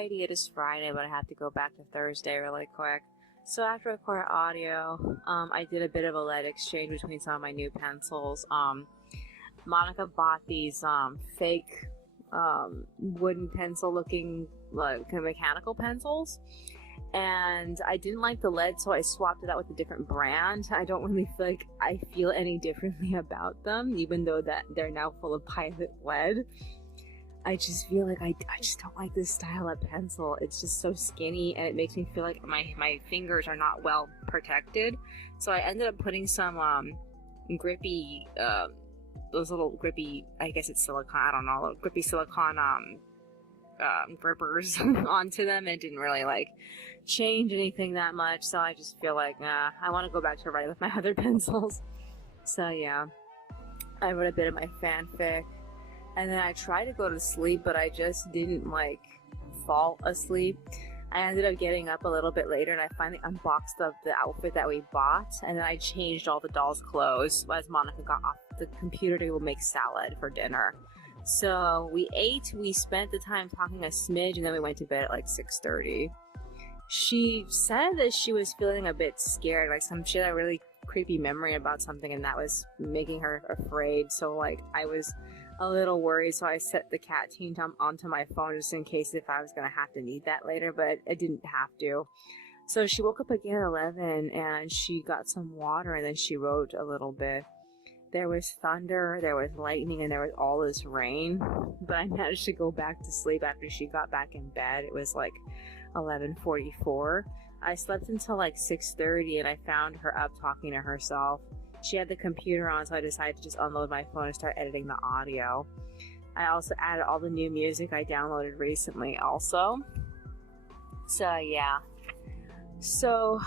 Friday. It is Friday, but I have to go back to Thursday really quick. So after I recorded audio, I did a bit of a lead exchange between some of my new pencils. Monica bought these fake wooden pencil looking like kind of mechanical pencils, and I didn't like the lead, so I swapped it out with a different brand. I don't really feel like I feel any differently about them, even though that they're now full of pilot lead. I just feel like I just don't like this style of pencil. It's just so skinny, and it makes me feel like my fingers are not well protected. So I ended up putting some grippy those little grippy, I guess it's silicone, I don't know, little grippy silicone grippers onto them. It didn't really like change anything that much, so I just feel like I want to go back to writing with my other pencils. So yeah, I wrote a bit of my fanfic, and then I tried to go to sleep, but I just didn't like fall asleep. I ended up getting up a little bit later, and I finally unboxed the outfit that we bought, and then I changed all the doll's clothes as Monica got off the computer to go make salad for dinner. So we ate, we spent the time talking a smidge, and then we went to bed at like 6:30. She said that she was feeling a bit scared, like she had a really creepy memory about something, and that was making her afraid. So like I was a little worried, so I set the cat tune onto my phone just in case if I was gonna have to need that later, but I didn't have to. So she woke up again at 11, and she got some water, and then she wrote a little bit. There was thunder, there was lightning, and there was all this rain, but I managed to go back to sleep after she got back in bed. It was like 11:44. I slept until like 6:30, and I found her up talking to herself. She had the computer on, so I decided to just unload my phone and start editing the audio. I also added all the new music I downloaded recently also. So yeah. So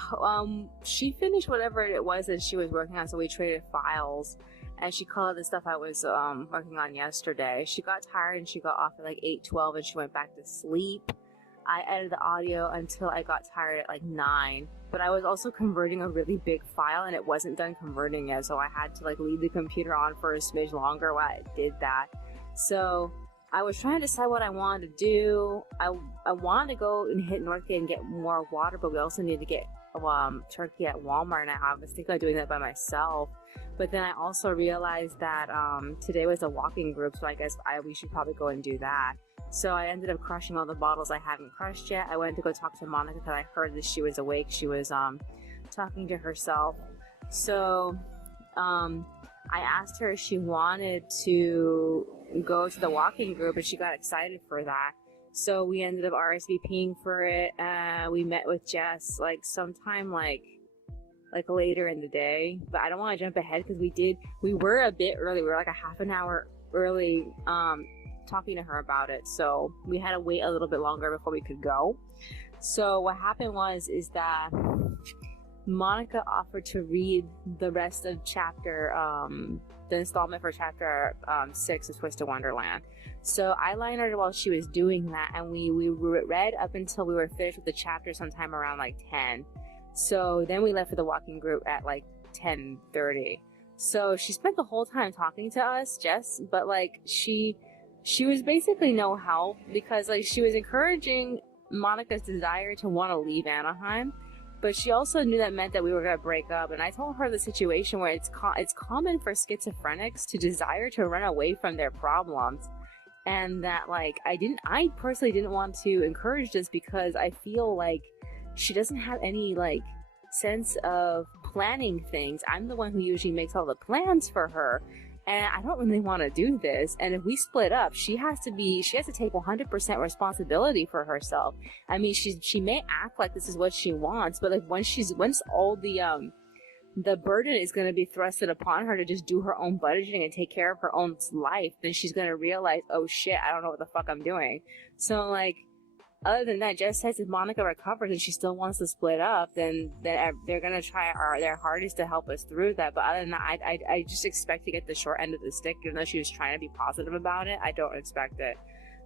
she finished whatever it was that she was working on, so we traded files, and she called the stuff I was working on yesterday. She got tired and she got off at like 8:12, and she went back to sleep. I edited the audio until I got tired at like 9, but I was also converting a really big file, and it wasn't done converting yet, so I had to like leave the computer on for a smidge longer while I did that. So I was trying to decide what I wanted to do. I wanted to go and hit Northgate and get more water, but we also need to get turkey at Walmart, and I was thinking of doing that by myself. But then I also realized that today was a walking group, so I guess we should probably go and do that. So I ended up crushing all the bottles I hadn't crushed yet. I went to go talk to Monica because I heard that she was awake. She was talking to herself. So I asked her if she wanted to go to the walking group, and she got excited for that. So we ended up RSVPing for it. We met with Jess like sometime like later in the day, but I don't want to jump ahead because we were a bit early. We were like a half an hour early talking to her about it, so we had to wait a little bit longer before we could go. So what happened is that Monica offered to read the rest of the installment for chapter 6 of Twisted Wonderland. So I lined while she was doing that, and we read up until we were finished with the chapter sometime around like 10. So then we left for the walking group at like 10:30. So she spent the whole time talking to us, Jess, but like she was basically no help, because like she was encouraging Monica's desire to want to leave Anaheim, but she also knew that meant that we were going to break up. And I told her the situation where it's common for schizophrenics to desire to run away from their problems, and that like I personally didn't want to encourage this because I feel like she doesn't have any like sense of planning things. I'm the one who usually makes all the plans for her, and I don't really want to do this. And if we split up, she has to take 100% responsibility for herself. I mean, she may act like this is what she wants, but like once all the burden is going to be thrusted upon her to just do her own budgeting and take care of her own life, then she's going to realize, oh shit, I don't know what the fuck I'm doing. So like, other than that, Jess says if Monica recovers and she still wants to split up, then they're going to try their hardest to help us through that. But other than that, I just expect to get the short end of the stick, even though she was trying to be positive about it. I don't expect it.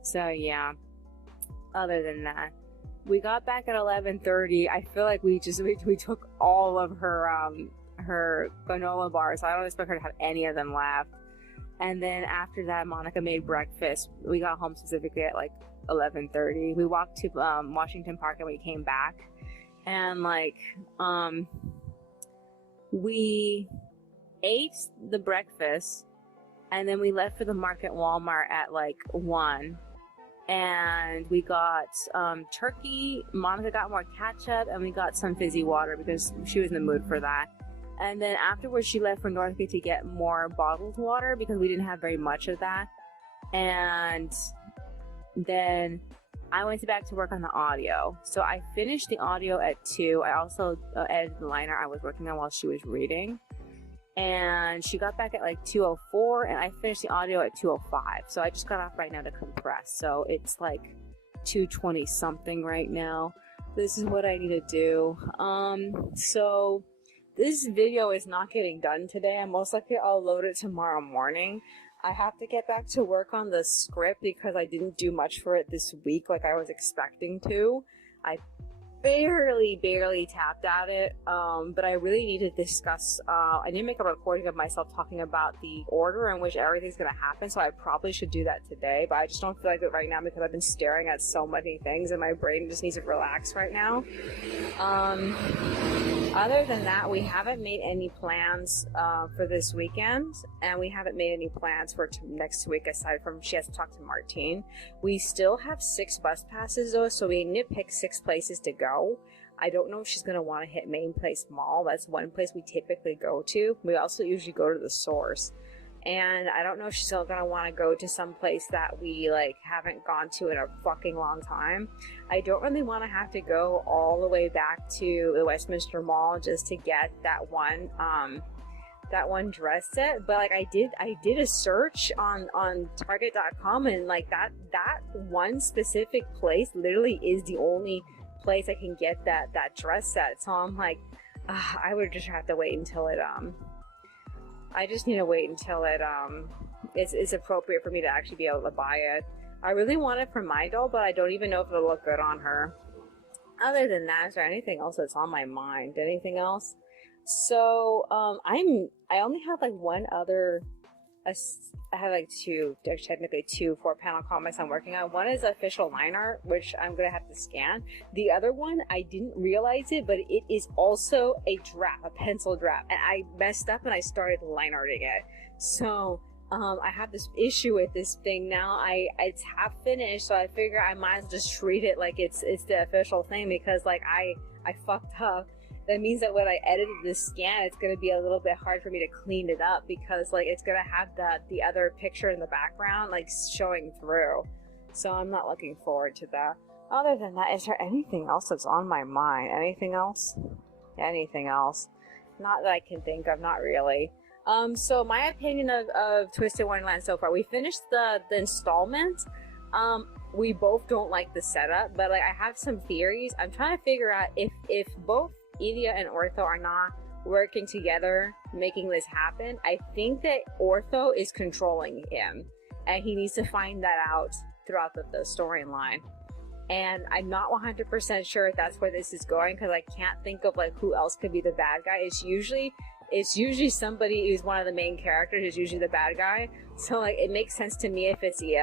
So yeah, other than that, we got back at 11:30. I feel like we took all of her granola bars, so I don't expect her to have any of them left. And then after that, Monica made breakfast. We got home specifically at like 11:30. We walked to Washington Park and we came back, and like we ate the breakfast, and then we left for the market Walmart at like 1. And we got turkey. Monica got more ketchup, and we got some fizzy water because she was in the mood for that. And then afterwards, she left for Northgate to get more bottled water because we didn't have very much of that. And then I went back to work on the audio. So I finished the audio at 2. I also edited the liner I was working on while she was reading. And she got back at like 2:04, and I finished the audio at 2:05. So I just got off right now to compress. So it's like 2:20 something right now. This is what I need to do. So this video is not getting done today. I'm most likely I'll load it tomorrow morning. I have to get back to work on the script because I didn't do much for it this week like I was expecting to. I barely tapped at it, but I really need to discuss, I need to make a recording of myself talking about the order in which everything's going to happen, so I probably should do that today, but I just don't feel like it right now because I've been staring at so many things and my brain just needs to relax right now. Other than that, we haven't made any plans for this weekend, and we haven't made any plans for next week aside from she has to talk to Martine. We still have 6 bus passes though, so we need to pick 6 places to go. I don't know if she's going to want to hit Main Place Mall. That's one place we typically go to. We also usually go to the Source. And I don't know if she's still going to want to go to some place that we like haven't gone to in a fucking long time. I don't really want to have to go all the way back to the Westminster Mall just to get that one dress set, but like I did a search on Target.com, and like that one specific place literally is the only place I can get that dress set. So I'm like, I would just have to wait until it I just need to wait until it is appropriate for me to actually be able to buy it. I really want it for my doll, but I don't even know if it'll look good on her. Other than that, is there anything else that's on my mind? Anything else? So I only have like one other. I have like technically two 4-panel comics I'm working on. One is official line art, which I'm gonna have to scan. The other one, I didn't realize it, but it is also a draft, a pencil draft, and I messed up and I started line arting it. So I have this issue with this thing now. It's half finished, so I figure I might as well just treat it like it's the official thing, because like I fucked up. That means that when I edited this scan, it's going to be a little bit hard for me to clean it up, because like it's going to have the other picture in the background like showing through. So I'm not looking forward to that. Other than that, is there anything else that's on my mind? Anything else? Anything else? Not that I can think of, not really. So my opinion of Twisted Wonderland so far, we finished the installment. We both don't like the setup, but like I have some theories. I'm trying to figure out if both Evia and Ortho are not working together making this happen. I think that Ortho is controlling him, and he needs to find that out throughout the storyline. And I'm not 100% sure if that's where this is going, because I can't think of like who else could be the bad guy. It's usually somebody who's one of the main characters is usually the bad guy. So like it makes sense to me if it's the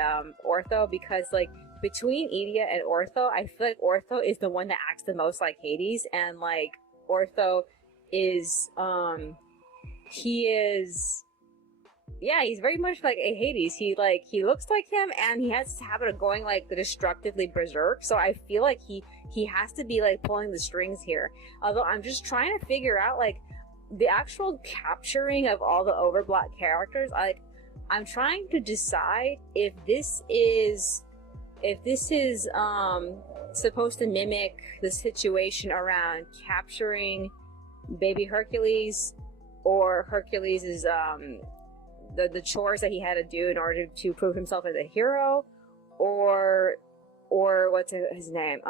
Ortho, because like between Evia and Ortho, I feel like Ortho is the one that acts the most like Hades, and like Ortho is he's very much like a Hades. He looks like him, and he has this habit of going like destructively berserk. So I feel like he has to be like pulling the strings here. Although I'm just trying to figure out like the actual capturing of all the Overblock characters. Like I'm trying to decide if this is supposed to mimic the situation around capturing baby Hercules, or Hercules is the chores that he had to do in order to prove himself as a hero, or what's his name,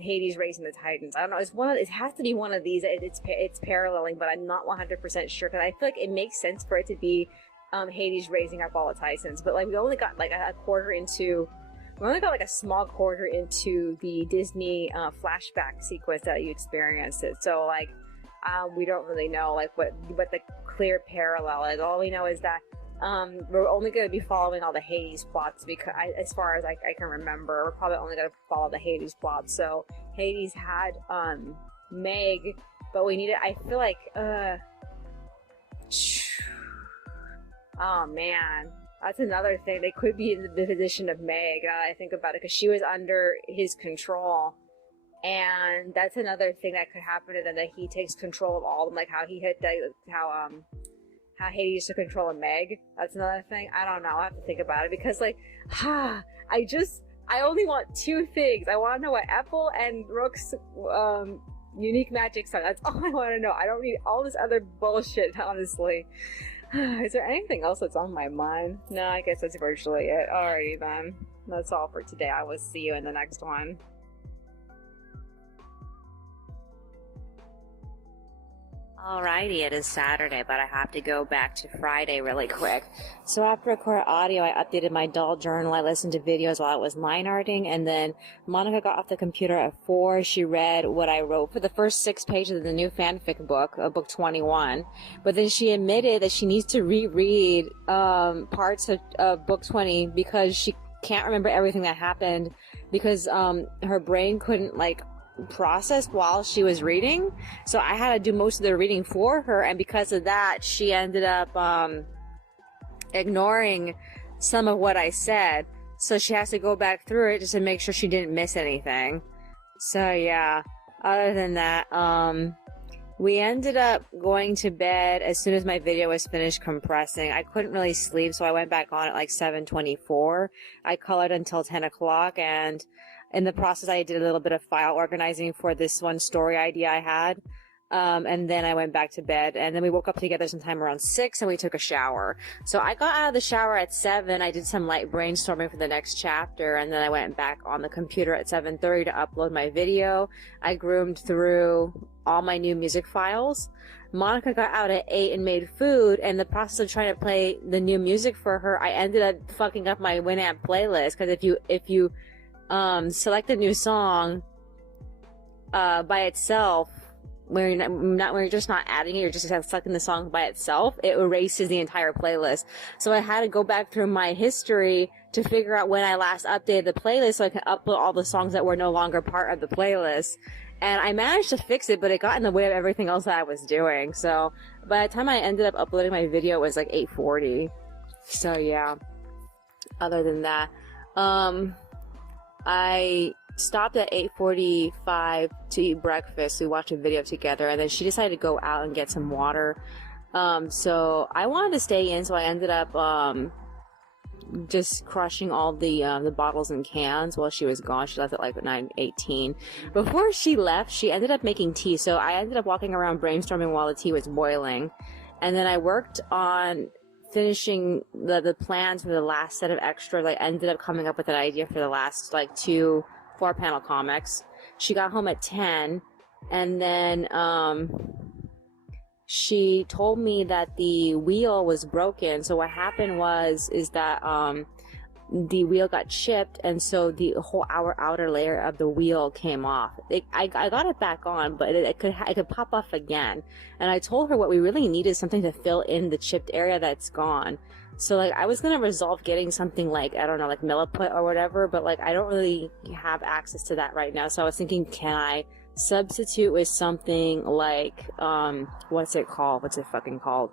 Hades raising the Titans. I don't know. It has to be one of these. It's paralleling, but I'm not 100% sure, because I feel like it makes sense for it to be Hades raising up all the Titans. But like we only got like a small quarter into the Disney flashback sequence that you experienced it. So like we don't really know like what the clear parallel is. All we know is that we're only going to be following all the Hades plots because, as far as I can remember, we're probably only going to follow the Hades plots. So Hades had Meg, but we needed. I feel like, oh man, that's another thing. They could be in the position of Meg. Now that I think about it, because she was under his control. And that's another thing that could happen, and then that he takes control of all of them, like how he hit how Hades took control of Meg. That's another thing. I don't know. I have to think about it because, like, I only want two things. I want to know what Apple and Rook's unique magic song. That's all I want to know. I don't need all this other bullshit, honestly. Is there anything else that's on my mind? No, I guess that's virtually it. Alrighty then. That's all for today. I will see you in the next one. Alrighty, it is Saturday, but I have to go back to Friday really quick. So after recording audio, I updated my doll journal. I listened to videos while I was line arting, and then Monica got off the computer at 4. She read what I wrote for the first 6 pages of the new fanfic book, book 21. But then she admitted that she needs to reread parts of book 20 because she can't remember everything that happened because her brain couldn't, like, process while she was reading, so I had to do most of the reading for her, and because of that she ended up ignoring some of what I said, so she has to go back through it just to make sure she didn't miss anything. So yeah, other than that, we ended up going to bed as soon as my video was finished compressing. I couldn't really sleep, so I went back on at like 7:24. I colored until 10 o'clock, and in the process, I did a little bit of file organizing for this one story idea I had. And then I went back to bed. And then we woke up together sometime around 6 and we took a shower. So I got out of the shower at 7. I did some light brainstorming for the next chapter. And then I went back on the computer at 7:30 to upload my video. I groomed through all my new music files. Monica got out at 8 and made food. And in the process of trying to play the new music for her, I ended up fucking up my Winamp playlist. Because if you select a new song by itself, when you're just not adding it, you're just selecting the song by itself, it erases the entire playlist. So I had to go back through my history to figure out when I last updated the playlist so I can upload all the songs that were no longer part of the playlist. And I managed to fix it, but it got in the way of everything else that I was doing. So by the time I ended up uploading my video, it was like 8:40. So yeah, other than that, I stopped at 8:45 to eat breakfast. We watched a video together, and then she decided to go out and get some water. So I wanted to stay in, so I ended up just crushing all the bottles and cans while she was gone. She left at like 9:18. Before she left, she ended up making tea, so I ended up walking around brainstorming while the tea was boiling. And then I worked on finishing the plans for the last set of extras. I ended up coming up with an idea for the last like 2 4-panel comics. She got home at 10, and then she told me that the wheel was broken. So what happened is that the wheel got chipped, and so the whole outer layer of the wheel came off. I got it back on, but it could pop off again. And I told her what we really need is something to fill in the chipped area that's gone. So like I was gonna resolve getting something like, I don't know, like Milliput or whatever, but like I don't really have access to that right now. So I was thinking, can I substitute with something like what's it fucking called?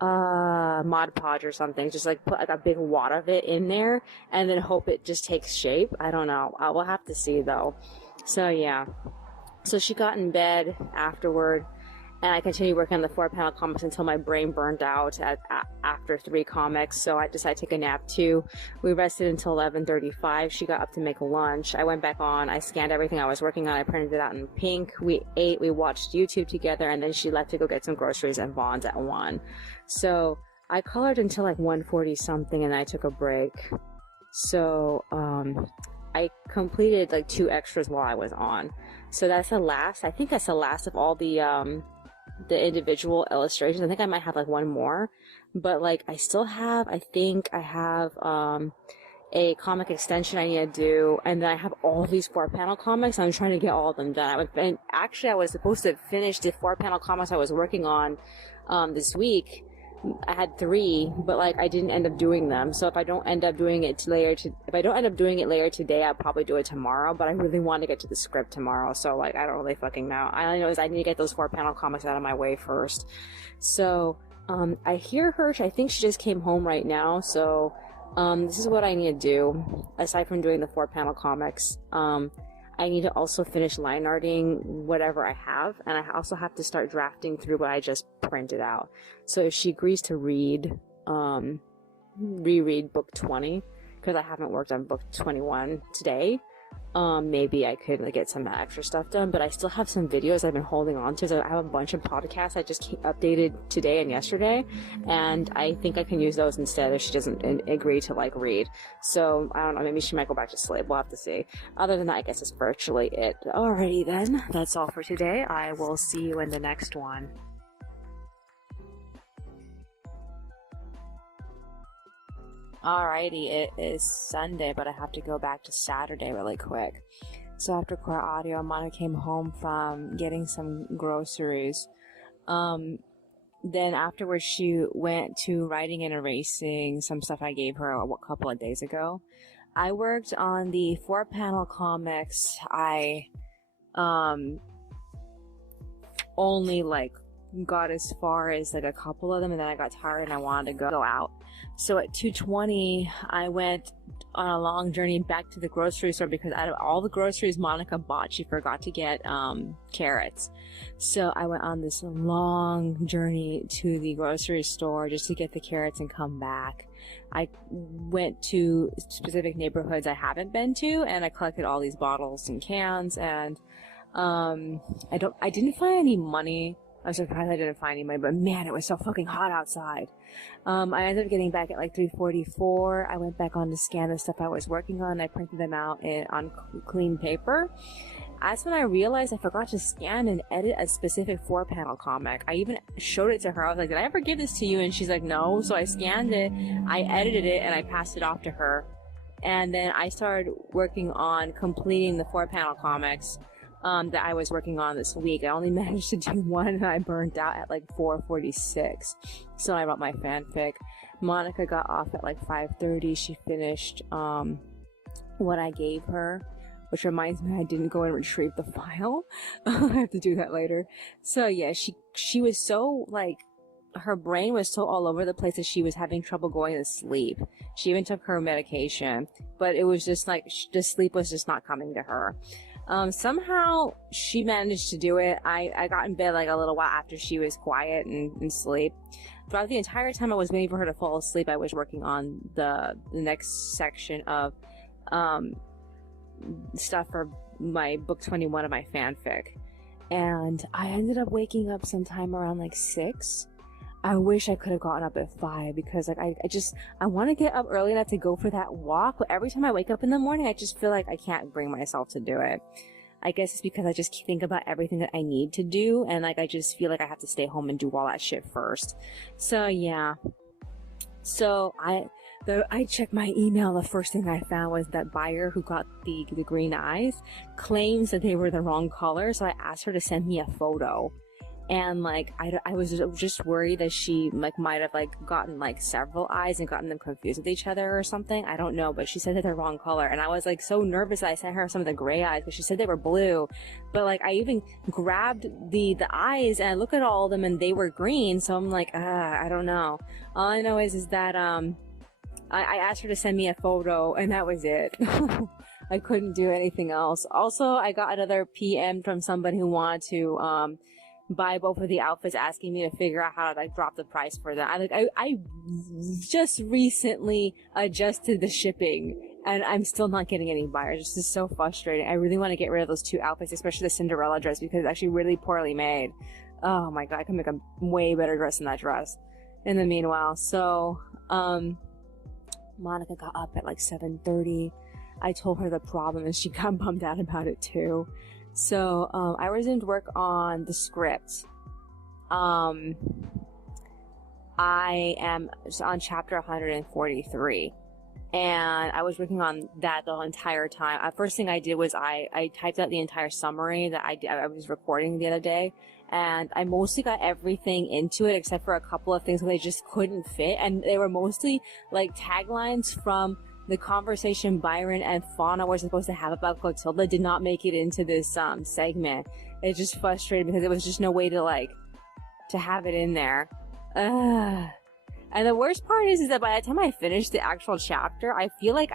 Mod Podge or something. Just like put like a big wad of it in there and then hope it just takes shape. I don't know. We'll have to see though. So yeah. So she got in bed afterward, and I continued working on the 4-panel comics until my brain burned out after 3 comics. So I decided to take a nap too. We rested until 11:35. She got up to make lunch. I went back on. I scanned everything I was working on. I printed it out in pink. We ate. We watched YouTube together, and then she left to go get some groceries at Vaughn's at 1. So I colored until like 1:40 something, and I took a break. So I completed like 2 extras while I was on. So that's the last. I think that's the last of all the individual illustrations. I think I might have like 1 more, but like I still have, I think I have a comic extension I need to do, and then I have all these 4-panel comics. I'm trying to get all of them done. And actually I was supposed to finish the 4-panel comics I was working on this week, I had 3, but like I didn't end up doing them. So if I don't end up doing it later today, I'll probably do it tomorrow. But I really want to get to the script tomorrow, so like I don't really fucking know. All I know is I need to get those 4-panel comics out of my way first. So I hear her. I think she just came home right now. So this is what I need to do aside from doing the 4-panel comics. I need to also finish line arting whatever I have, and I also have to start drafting through what I just printed out. So if she agrees to reread book 20, because I haven't worked on book 21 today, maybe I could like, get some extra stuff done, but I still have some videos I've been holding on to. So I have a bunch of podcasts I just updated today and yesterday, and I think I can use those instead if she doesn't agree to like read. So I don't know, maybe she might go back to sleep. We'll have to see. Other than that, I guess that's virtually it. Alrighty then, that's all for today. I will see you in the next one. Alrighty, it is Sunday, but I have to go back to Saturday really quick. So after core audio, Monica came home from getting some groceries. Then afterwards, she went to writing and erasing some stuff I gave her a couple of days ago. I worked on the 4-panel comics. I only like got as far as like a couple of them, and then I got tired and I wanted to go out. So at 2:20, I went on a long journey back to the grocery store because out of all the groceries Monica bought, she forgot to get carrots. So I went on this long journey to the grocery store just to get the carrots and come back. I went to specific neighborhoods I haven't been to, and I collected all these bottles and cans, and I didn't find any money. I'm surprised I didn't find any money, but man, it was so fucking hot outside. I ended up getting back at like 3:44. I went back on to scan the stuff I was working on. I printed them out on clean paper. That's when I realized I forgot to scan and edit a specific 4-panel comic. I even showed it to her. I was like, did I ever give this to you? And she's like, no. So I scanned it, I edited it, and I passed it off to her. And then I started working on completing the 4-panel comics that I was working on this week. I only managed to do one, and I burned out at like 4:46. So I wrote my fanfic. Monica got off at like 5:30. She finished what I gave her, which reminds me I didn't go and retrieve the file. I have to do that later. So yeah, she was so like, her brain was so all over the place that she was having trouble going to sleep. She even took her medication, but it was just like the sleep was just not coming to her. Somehow she managed to do it. I got in bed like a little while after she was quiet and sleep. Throughout the entire time I was waiting for her to fall asleep, I was working on the next section of stuff for my book 21 of my fanfic. And I ended up waking up sometime around like 6. I wish I could have gotten up at 5 because like I want to get up early enough to go for that walk, but every time I wake up in the morning I just feel like I can't bring myself to do it. I guess it's because I just think about everything that I need to do, and like I just feel like I have to stay home and do all that shit first. So yeah. So I checked my email. The first thing I found was that buyer who got the green eyes claims that they were the wrong color, so I asked her to send me a photo. And like I was just worried that she like might have like gotten like several eyes and gotten them confused with each other or something. I don't know, but she said that they're wrong color, and I was like so nervous that I sent her some of the gray eyes, but she said they were blue. But like I even grabbed the eyes and I looked at all of them and they were green, so I'm like, I don't know. All I know is that I asked her to send me a photo, and that was it. I couldn't do anything else. Also, I got another PM from somebody who wanted to buy both of the outfits, asking me to figure out how to like drop the price for them. I just recently adjusted the shipping, and I'm still not getting any buyers. This is so frustrating. I really want to get rid of those 2 outfits, especially the Cinderella dress, because it's actually really poorly made. Oh my god, I can make a way better dress than that dress. In the meanwhile, so Monica got up at like 7:30. I told her the problem, and she got bummed out about it too. So, I resumed work on the script. I am on chapter 143, and I was working on that the entire time. First thing I did was I typed out the entire summary that I was recording the other day, and I mostly got everything into it except for a couple of things where they just couldn't fit, and they were mostly like taglines from the conversation Byron and Fauna were supposed to have about Clotilda did not make it into this segment. It just frustrated because there was just no way to have it in there. And the worst part is that by the time I finished the actual chapter, I feel like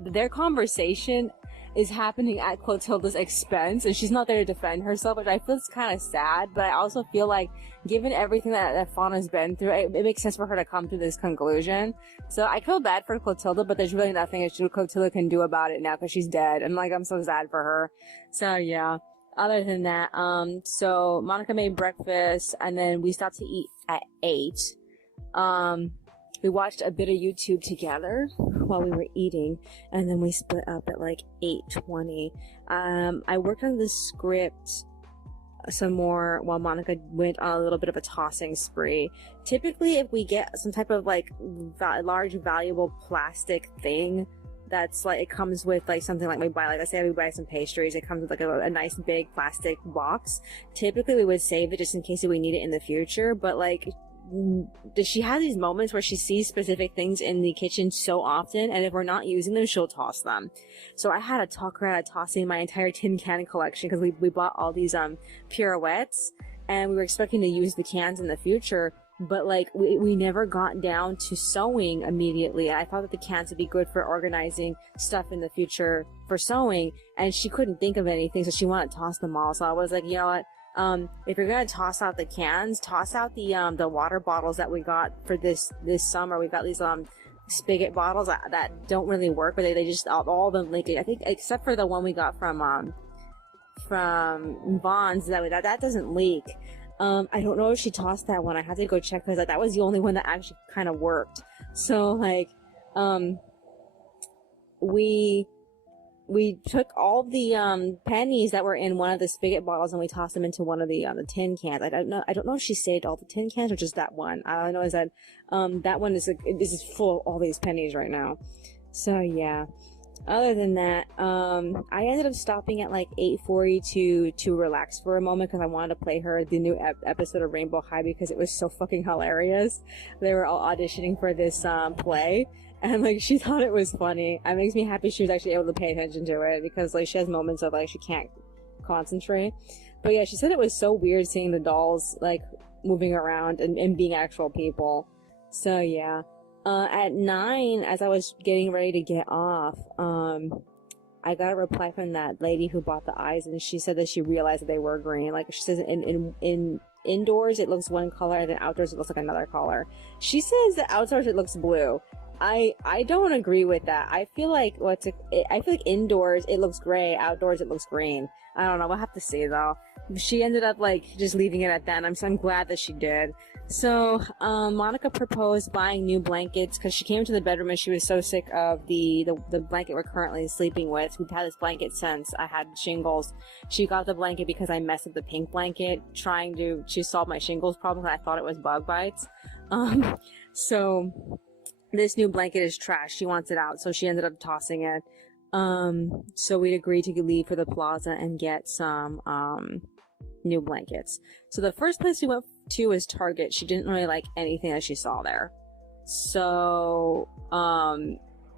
their conversation is happening at Clotilda's expense, and she's not there to defend herself, which I feel is kind of sad, but I also feel like, given everything that Fauna's been through, it makes sense for her to come to this conclusion. So I feel bad for Clotilda, but there's really nothing that Clotilda can do about it now, because she's dead, and like, I'm so sad for her. So yeah. Other than that, so Monica made breakfast, and then we stopped to eat at 8. We watched a bit of YouTube together while we were eating, and then we split up at like 8:20. I worked on the script some more while Monica went on a little bit of a tossing spree. Typically, if we get some type of like large valuable plastic thing that's like, it comes with like something like we buy, like let's say we buy some pastries, it comes with like a nice big plastic box. Typically we would save it just in case we need it in the future, but like, does she have these moments where she sees specific things in the kitchen so often, and if we're not using them, she'll toss them. So I had to talk her out of tossing my entire tin can collection, because we bought all these pirouettes, and we were expecting to use the cans in the future, but like we never got down to sewing immediately. I thought that the cans would be good for organizing stuff in the future for sewing, and she couldn't think of anything, so she wanted to toss them all. So I was like, you know what? If you're gonna toss out the cans, toss out the water bottles that we got for this summer. We've got these spigot bottles that don't really work, but they just all of them leak. I think except for the one we got from Vaughn's that doesn't leak. I don't know if she tossed that one. I had to go check, because like, that was the only one that actually kind of worked. So like, we took all the pennies that were in one of the spigot bottles, and we tossed them into one of the tin cans. I don't know if she saved all the tin cans or just that one. All I know is that that one is full of all these pennies right now. So yeah. Other than that, I ended up stopping at like 8:40 to relax for a moment, because I wanted to play her the new episode of Rainbow High, because it was so fucking hilarious. They were all auditioning for this play, and like, she thought it was funny. It makes me happy she was actually able to pay attention to it, because like, she has moments of like she can't concentrate. But yeah, she said it was so weird seeing the dolls like moving around and being actual people. So yeah. At 9, as I was getting ready to get off, I got a reply from that lady who bought the eyes, and she said that she realized that they were green. Like, she says in indoors it looks one color, and then outdoors it looks like another color. She says that outdoors it looks blue. I don't agree with that. I feel like indoors it looks gray, outdoors it looks green. I don't know. We'll have to see though. She ended up like just leaving it at that, and I'm glad that she did. So, Monica proposed buying new blankets, because she came to the bedroom and she was so sick of the blanket we're currently sleeping with. We've had this blanket since I had shingles. She got the blanket because I messed up the pink blanket trying to solve my shingles problem, because I thought it was bug bites. So this new blanket is trash. She wants it out, so she ended up tossing it. So we'd agreed to leave for the plaza and get some, new blankets. So the first place we went to was Target. She didn't really like anything that she saw there. So,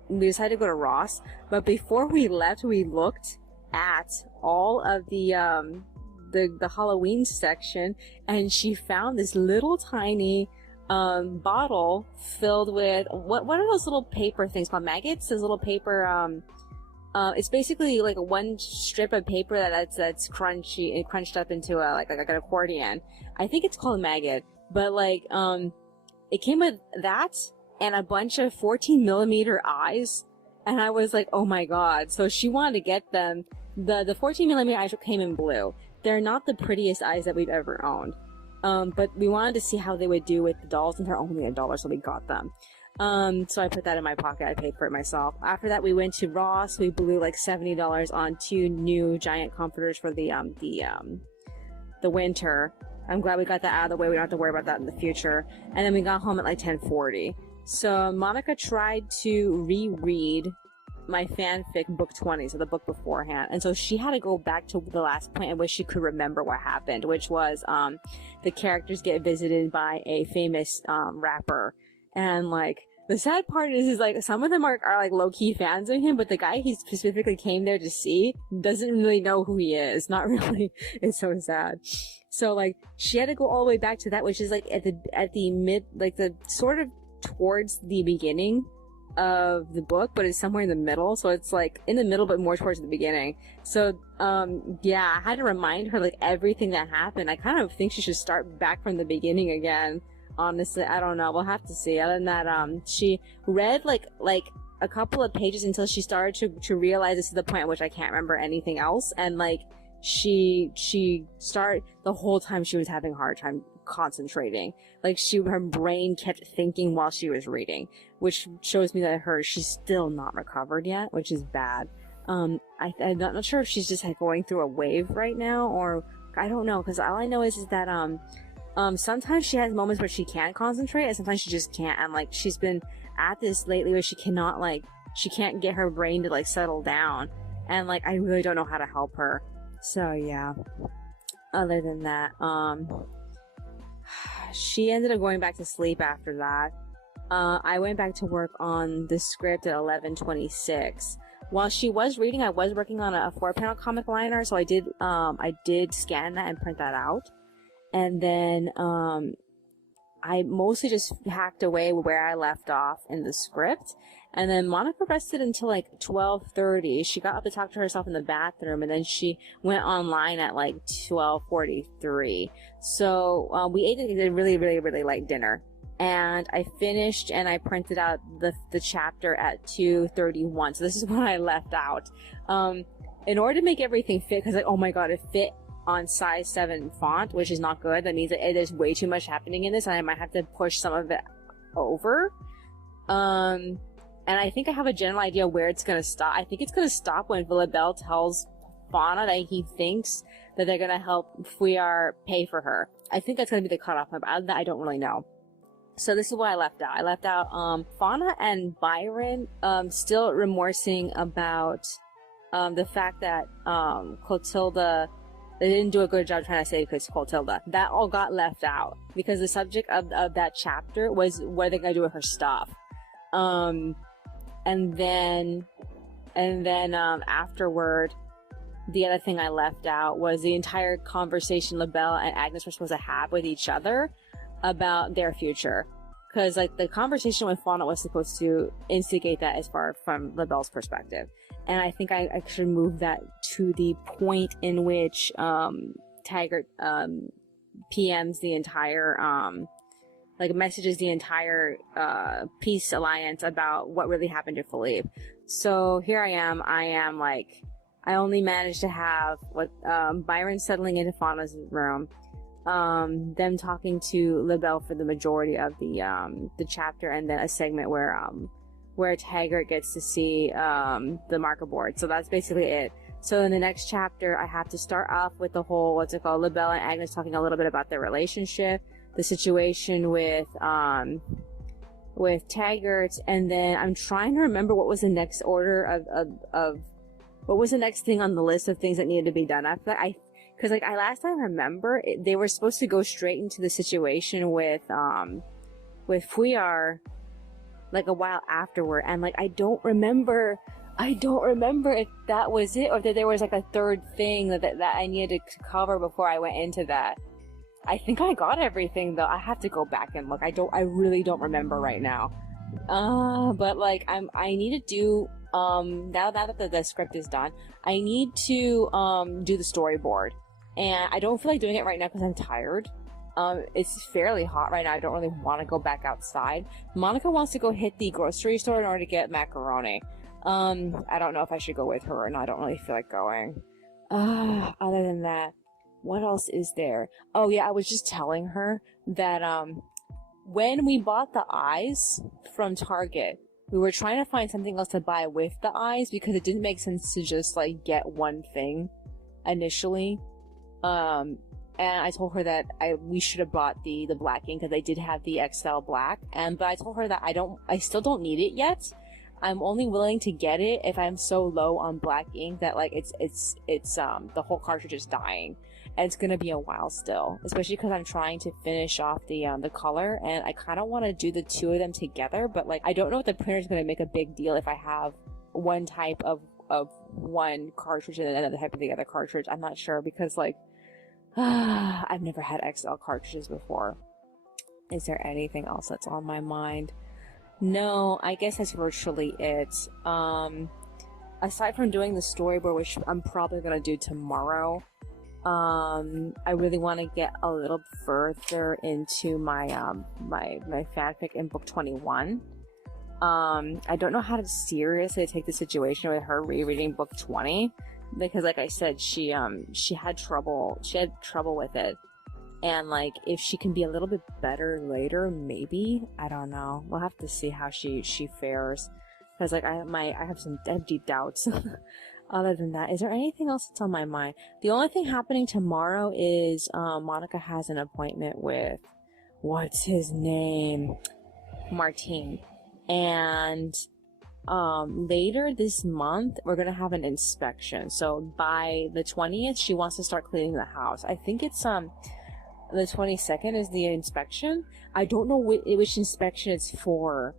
we decided to go to Ross. But before we left, we looked at all of the Halloween section, and she found this little tiny bottle filled with what are those little paper things called? Maggots? Those little paper it's basically like one strip of paper that's crunchy and crunched up into like an accordion. I think it's called a maggot, but like it came with that and a bunch of 14mm eyes, and I was like, oh my god. So she wanted to get them. The 14mm eyes came in blue. They're not the prettiest eyes that we've ever owned, but we wanted to see how they would do with the dolls, and they're only $1, so we got them. So I put that in my pocket. I paid for it myself. After that, we went to Ross. We blew like $70 on 2 new giant comforters for the winter. I'm glad we got that out of the way. We don't have to worry about that in the future. And then we got home at like 10:40. So Monica tried to reread my fanfic book 20, so the book beforehand. And so she had to go back to the last point in which she could remember what happened, which was, the characters get visited by a famous, rapper. And, like, the sad part is like, some of them are like, low-key fans of him, but the guy he specifically came there to see doesn't really know who he is. Not really. It's so sad. So, like, she had to go all the way back to that, which is, like, at the mid, like, the sort of towards the beginning of the book, but it's somewhere in the middle. So it's, like, in the middle, but more towards the beginning. So, yeah, I had to remind her, like, everything that happened. I kind of think she should start back from the beginning again. Honestly, I don't know. We'll have to see. Other than that, she read, like, a couple of pages until she started to realize this is the point at which I can't remember anything else. And, like, she started, the whole time she was having a hard time concentrating. Like, her brain kept thinking while she was reading, which shows me that she's still not recovered yet, which is bad. I'm not sure if she's just, like, going through a wave right now, or I don't know, because all I know is that, sometimes she has moments where she can concentrate, and sometimes she just can't, and, like, she's been at this lately where she can't get her brain to, like, settle down, and, like, I really don't know how to help her. So, yeah. Other than that, she ended up going back to sleep after that. I went back to work on the script at 11:26. While she was reading, I was working on a 4-panel comic liner, so I did scan that and print that out. And then, I mostly just hacked away where I left off in the script. And then Monica rested until like 12:30. She got up to talk to herself in the bathroom, and then she went online at like 12:43. So, we ate a really, really, really light dinner. And I finished and I printed out the chapter at 2:31. So this is what I left out. In order to make everything fit, because, like, oh my god, it fit on size 7 font, which is not good. That means that there's way too much happening in this, and I might have to push some of it over. And I think I have a general idea where it's gonna stop. I think it's gonna stop when Labelle tells Fauna that he thinks that they're gonna help Fuyar pay for her. I think that's gonna be the cutoff point, but other than that, I don't really know. So this is what I left out. I left out Fauna and Byron still remorsing about the fact that Clotilda, they didn't do a good job trying to save Clotilda. That all got left out because the subject of that chapter was what they're gonna do with her stuff. And then afterward, the other thing I left out was the entire conversation Labelle and Agnes were supposed to have with each other about their future. Because, like, the conversation with Fauna was supposed to instigate that as far from Labelle's perspective. And I think I should move that to the point in which Taggart PMs the entire messages the entire peace alliance about what really happened to Philippe. So here I am I only managed to have Byron settling into Fauna's room, them talking to Labelle for the majority of the chapter, and then a segment where Taggart gets to see the marker board. So that's basically it. So in the next chapter, I have to start off with the whole, Labelle and Agnes talking a little bit about their relationship, the situation with Taggart, and then I'm trying to remember what was the next order of what was the next thing on the list of things that needed to be done after that. Because I last time I remember, they were supposed to go straight into the situation with Fuyar, like, a while afterward, and I don't remember if that was it, or if there was like a third thing that I needed to cover before I went into that. I think I got everything though. I have to go back and look. I really don't remember right now. But I need to do, now that the script is done, I need to, do the storyboard. And I don't feel like doing it right now because I'm tired. It's fairly hot right now. I don't really want to go back outside. Monica wants to go hit the grocery store in order to get macaroni. I don't know if I should go with her or not. I don't really feel like going. Other than that, what else is there? Oh yeah, I was just telling her that, when we bought the eyes from Target, we were trying to find something else to buy with the eyes because it didn't make sense to just get one thing initially. And I told her that we should have bought the black ink because I did have the XL black, but I told her that I still don't need it yet. I'm only willing to get it if I'm so low on black ink that like it's the whole cartridge is dying, and it's gonna be a while still, especially because I'm trying to finish off the color, and I kind of want to do the two of them together, but like I don't know if the printer is gonna make a big deal if I have one type of one cartridge and another type of the other cartridge. I'm not sure, because like I've never had XL cartridges before. Is there anything else that's on my mind? No, I guess that's virtually it. Aside from doing the storyboard, which I'm probably gonna do tomorrow, I really want to get a little further into my my fanfic in book 21. I don't know how to seriously take the situation with her rereading book 20, because like I said, she had trouble with it. And like, if she can be a little bit better later, maybe, I don't know. We'll have to see how she fares. Because like, I have deep doubts. Other than that, is there anything else that's on my mind? The only thing happening tomorrow is Monica has an appointment with, what's his name? Martine. And later this month, we're gonna have an inspection. So by the 20th, she wants to start cleaning the house. I think it's the 22nd is the inspection. I don't know which inspection it's for.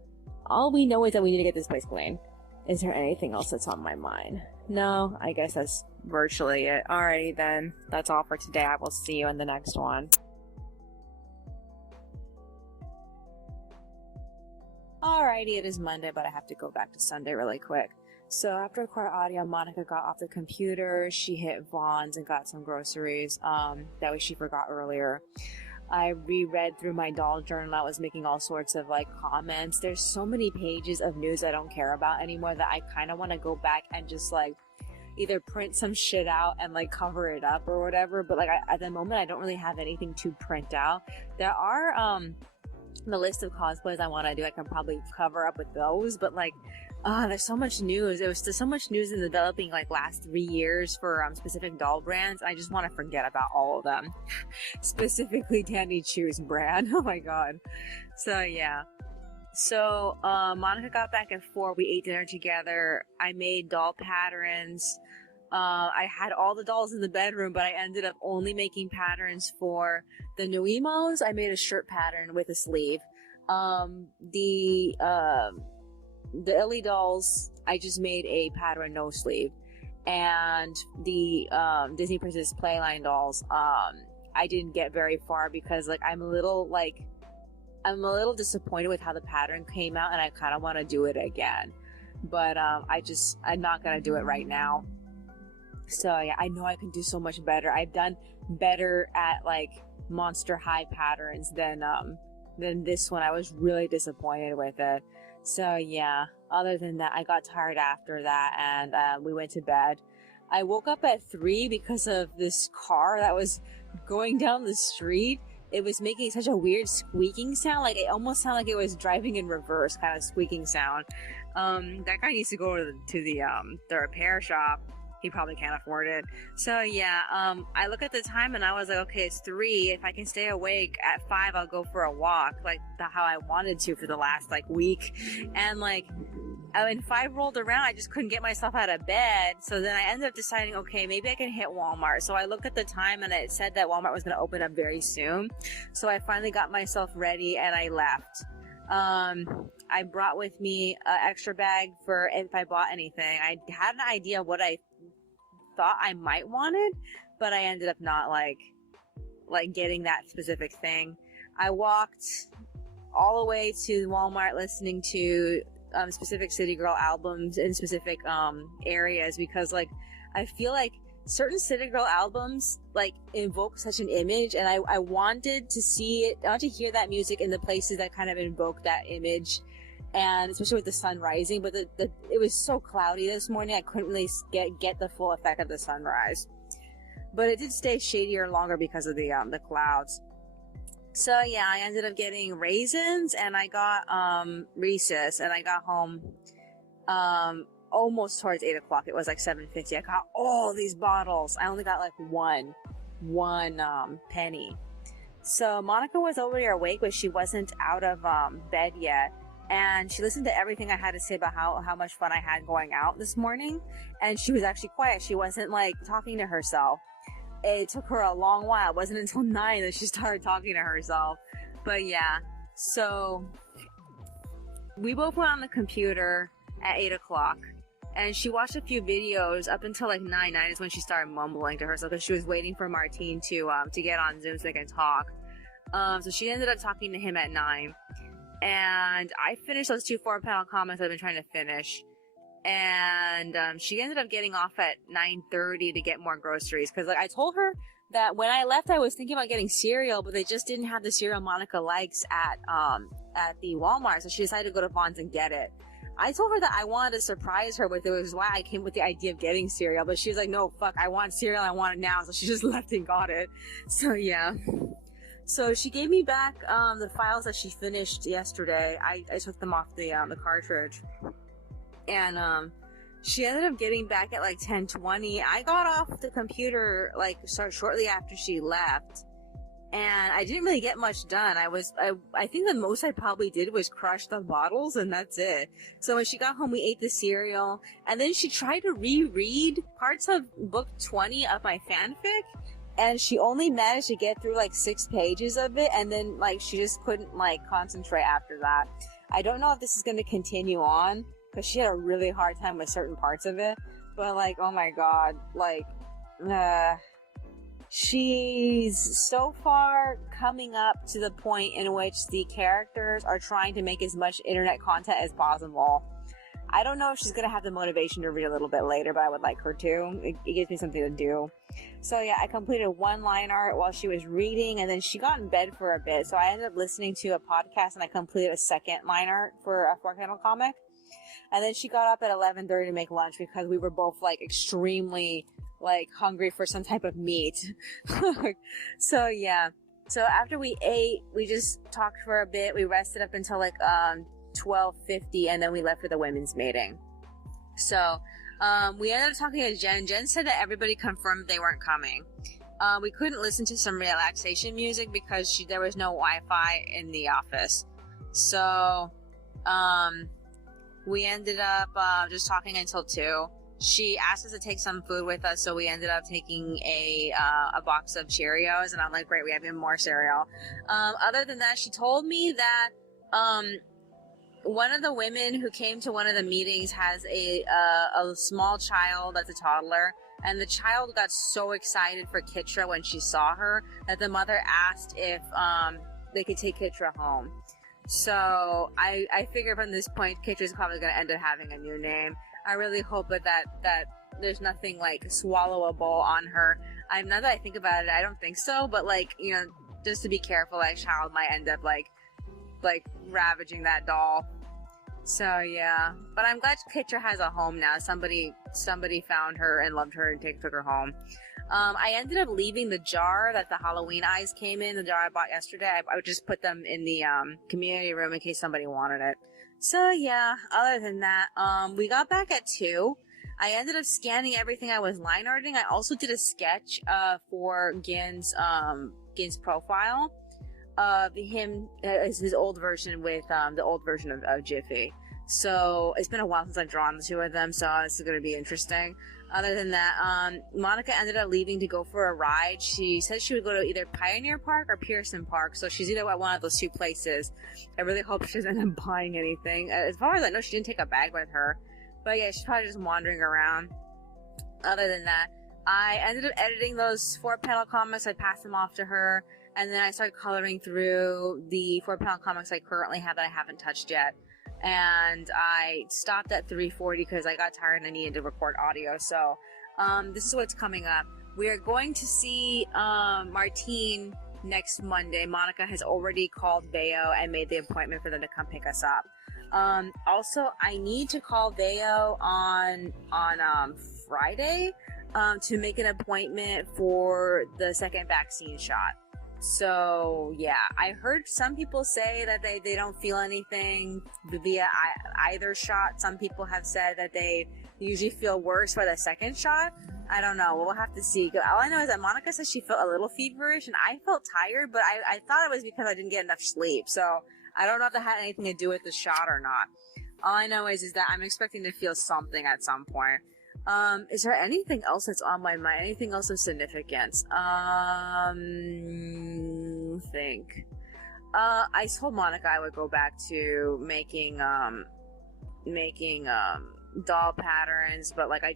All we know is that we need to get this place clean. Is there anything else that's on my mind? No, I guess that's virtually it. Alrighty then. That's all for today. I will see you in the next one. Alrighty, it is Monday, but I have to go back to Sunday really quick. So after record audio, Monica got off the computer. She hit Vaughn's and got some groceries that she forgot earlier. I reread through my doll journal. I was making all sorts of like comments. There's so many pages of news I don't care about anymore that I kind of want to go back and just like either print some shit out and like cover it up or whatever. But like at the moment, I don't really have anything to print out. There are the list of cosplays I want to do. I can probably cover up with those, but like there's so much news. There's so much news in the developing like last 3 years for specific doll brands. I just want to forget about all of them. Specifically Danny Chu's brand. Oh my god. So yeah. So Monica got back at 4. We ate dinner together. I made doll patterns. I had all the dolls in the bedroom, but I ended up only making patterns for the Nuimos. I made a shirt pattern with a sleeve. The Illy dolls, I just made a pattern no sleeve. And the Disney Princess Playline dolls, I didn't get very far because like I'm a little disappointed with how the pattern came out, and I kind of want to do it again. But I'm not gonna do it right now. So yeah, I know I can do so much better. I've done better at like Monster High patterns than this one. I was really disappointed with it. So yeah, other than that, I got tired after that, and we went to bed. I woke up at 3 because of this car that was going down the street. It was making such a weird squeaking sound, like it almost sounded like it was driving in reverse, kind of squeaking sound. That guy needs to go to the repair shop. He probably can't afford it. So yeah, I look at the time and I was like, okay, it's 3. If I can stay awake at 5, I'll go for a walk, like how I wanted to for the last like week. And like, when 5 rolled around, I just couldn't get myself out of bed. So then I ended up deciding, okay, maybe I can hit Walmart. So I looked at the time and it said that Walmart was going to open up very soon. So I finally got myself ready and I left. I brought with me an extra bag for if I bought anything. I had an idea what I thought I might wanted, but I ended up not like getting that specific thing. I walked all the way to Walmart listening to specific City Girl albums in specific areas, because like I feel like certain City Girl albums like invoke such an image, and I wanted to see it, I want to hear that music in the places that kind of invoke that image. And especially with the sun rising, but it was so cloudy this morning, I couldn't really get the full effect of the sunrise. But it did stay shadier longer because of the clouds. So yeah, I ended up getting raisins, and I got Reese's, and I got home almost towards 8 o'clock. It was like 7:50. I got all these bottles. I only got like one penny. So Monica was already awake, but she wasn't out of bed yet. and she listened to everything I had to say about how much fun I had going out this morning, and she was actually quiet. She wasn't like talking to herself. It took her a long while. It wasn't until 9 that she started talking to herself. But yeah, so we both went on the computer at 8 o'clock, and she watched a few videos up until like 9 is when she started mumbling to herself because she was waiting for Martine to get on Zoom so they can talk. So she ended up talking to him at 9, and I finished those 2 4-panel comics I've been trying to finish. And she ended up getting off at 9:30 to get more groceries, because like I told her that when I left I was thinking about getting cereal, but they just didn't have the cereal Monica likes at the Walmart, so she decided to go to Vons and get it. I told her that I wanted to surprise her with it, which is why I came with the idea of getting cereal, but she was like, no, fuck, I want cereal, I want it now, so she just left and got it. So yeah. So she gave me back the files that she finished yesterday. I took them off the cartridge. And she ended up getting back at like 10:20. I got off the computer like shortly after she left, and I didn't really get much done. I think the most I probably did was crush the bottles, and that's it. So when she got home, we ate the cereal, and then she tried to reread parts of book 20 of my fanfic, and she only managed to get through like 6 pages of it, and then like she just couldn't like concentrate after that. I don't know if this is going to continue on, because she had a really hard time with certain parts of it, but like, oh my god, like, she's so far coming up to the point in which the characters are trying to make as much internet content as possible. I don't know if she's gonna have the motivation to read a little bit later, but I would like her to. It gives me something to do. So yeah, I completed 1 line art while she was reading, and then she got in bed for a bit, so I ended up listening to a podcast, and I completed a 2nd line art for a 4-panel comic. And then she got up at 11:30 to make lunch because we were both like extremely like hungry for some type of meat. So yeah. So after we ate, we just talked for a bit. We rested up until like 12:50, and then we left for the women's meeting. So we ended up talking to Jen. Jen said that everybody confirmed they weren't coming. We couldn't listen to some relaxation music because there was no Wi-Fi in the office. So we ended up just talking until 2. She asked us to take some food with us, so we ended up taking a box of Cheerios, and I'm like, great, we have even more cereal. Other than that, she told me that one of the women who came to one of the meetings has a small child that's a toddler, and the child got so excited for Kitra when she saw her that the mother asked if they could take Kitra home. So I figure from this point, Kitra's probably going to end up having a new name. I really hope that there's nothing like swallowable on her. Now that I think about it, I don't think so, but like, you know, just to be careful, that child might end up like ravaging that doll. So yeah, but I'm glad Kitra has a home now. Somebody found her and loved her and took her home. I ended up leaving the jar that the Halloween eyes came in, the jar I bought yesterday. I would just put them in the community room in case somebody wanted it. So yeah, other than that, we got back at 2. I ended up scanning everything I was line arting. I also did a sketch for Gin's profile of him as his old version with the old version of Jiffy. So it's been a while since I've drawn the 2 of them, so this is going to be interesting. Other than that, Monica ended up leaving to go for a ride. She said she would go to either Pioneer Park or Pearson Park, so she's either at one of those 2 places. I really hope she doesn't end up buying anything. As far as I know, she didn't take a bag with her. But yeah, she's probably just wandering around. Other than that, I ended up editing those 4-panel comics. I passed them off to her, and then I started coloring through the 4-panel comics I currently have that I haven't touched yet. And I stopped at 3:40 because I got tired and I needed to record audio. So this is what's coming up. We are going to see Martine next Monday. Monica has already called Veo and made the appointment for them to come pick us up. Also, I need to call Veo on Friday to make an appointment for the 2nd vaccine shot. So yeah, I heard some people say that they don't feel anything via either shot. Some people have said that they usually feel worse for the 2nd shot. I don't know. We'll have to see. All I know is that Monica says she felt a little feverish, and I felt tired, but I thought it was because I didn't get enough sleep. So I don't know if that had anything to do with the shot or not. All I know is that I'm expecting to feel something at some point. Is there anything else that's on my mind? Anything else of significance? Think. I told Monica I would go back to making doll patterns, but like I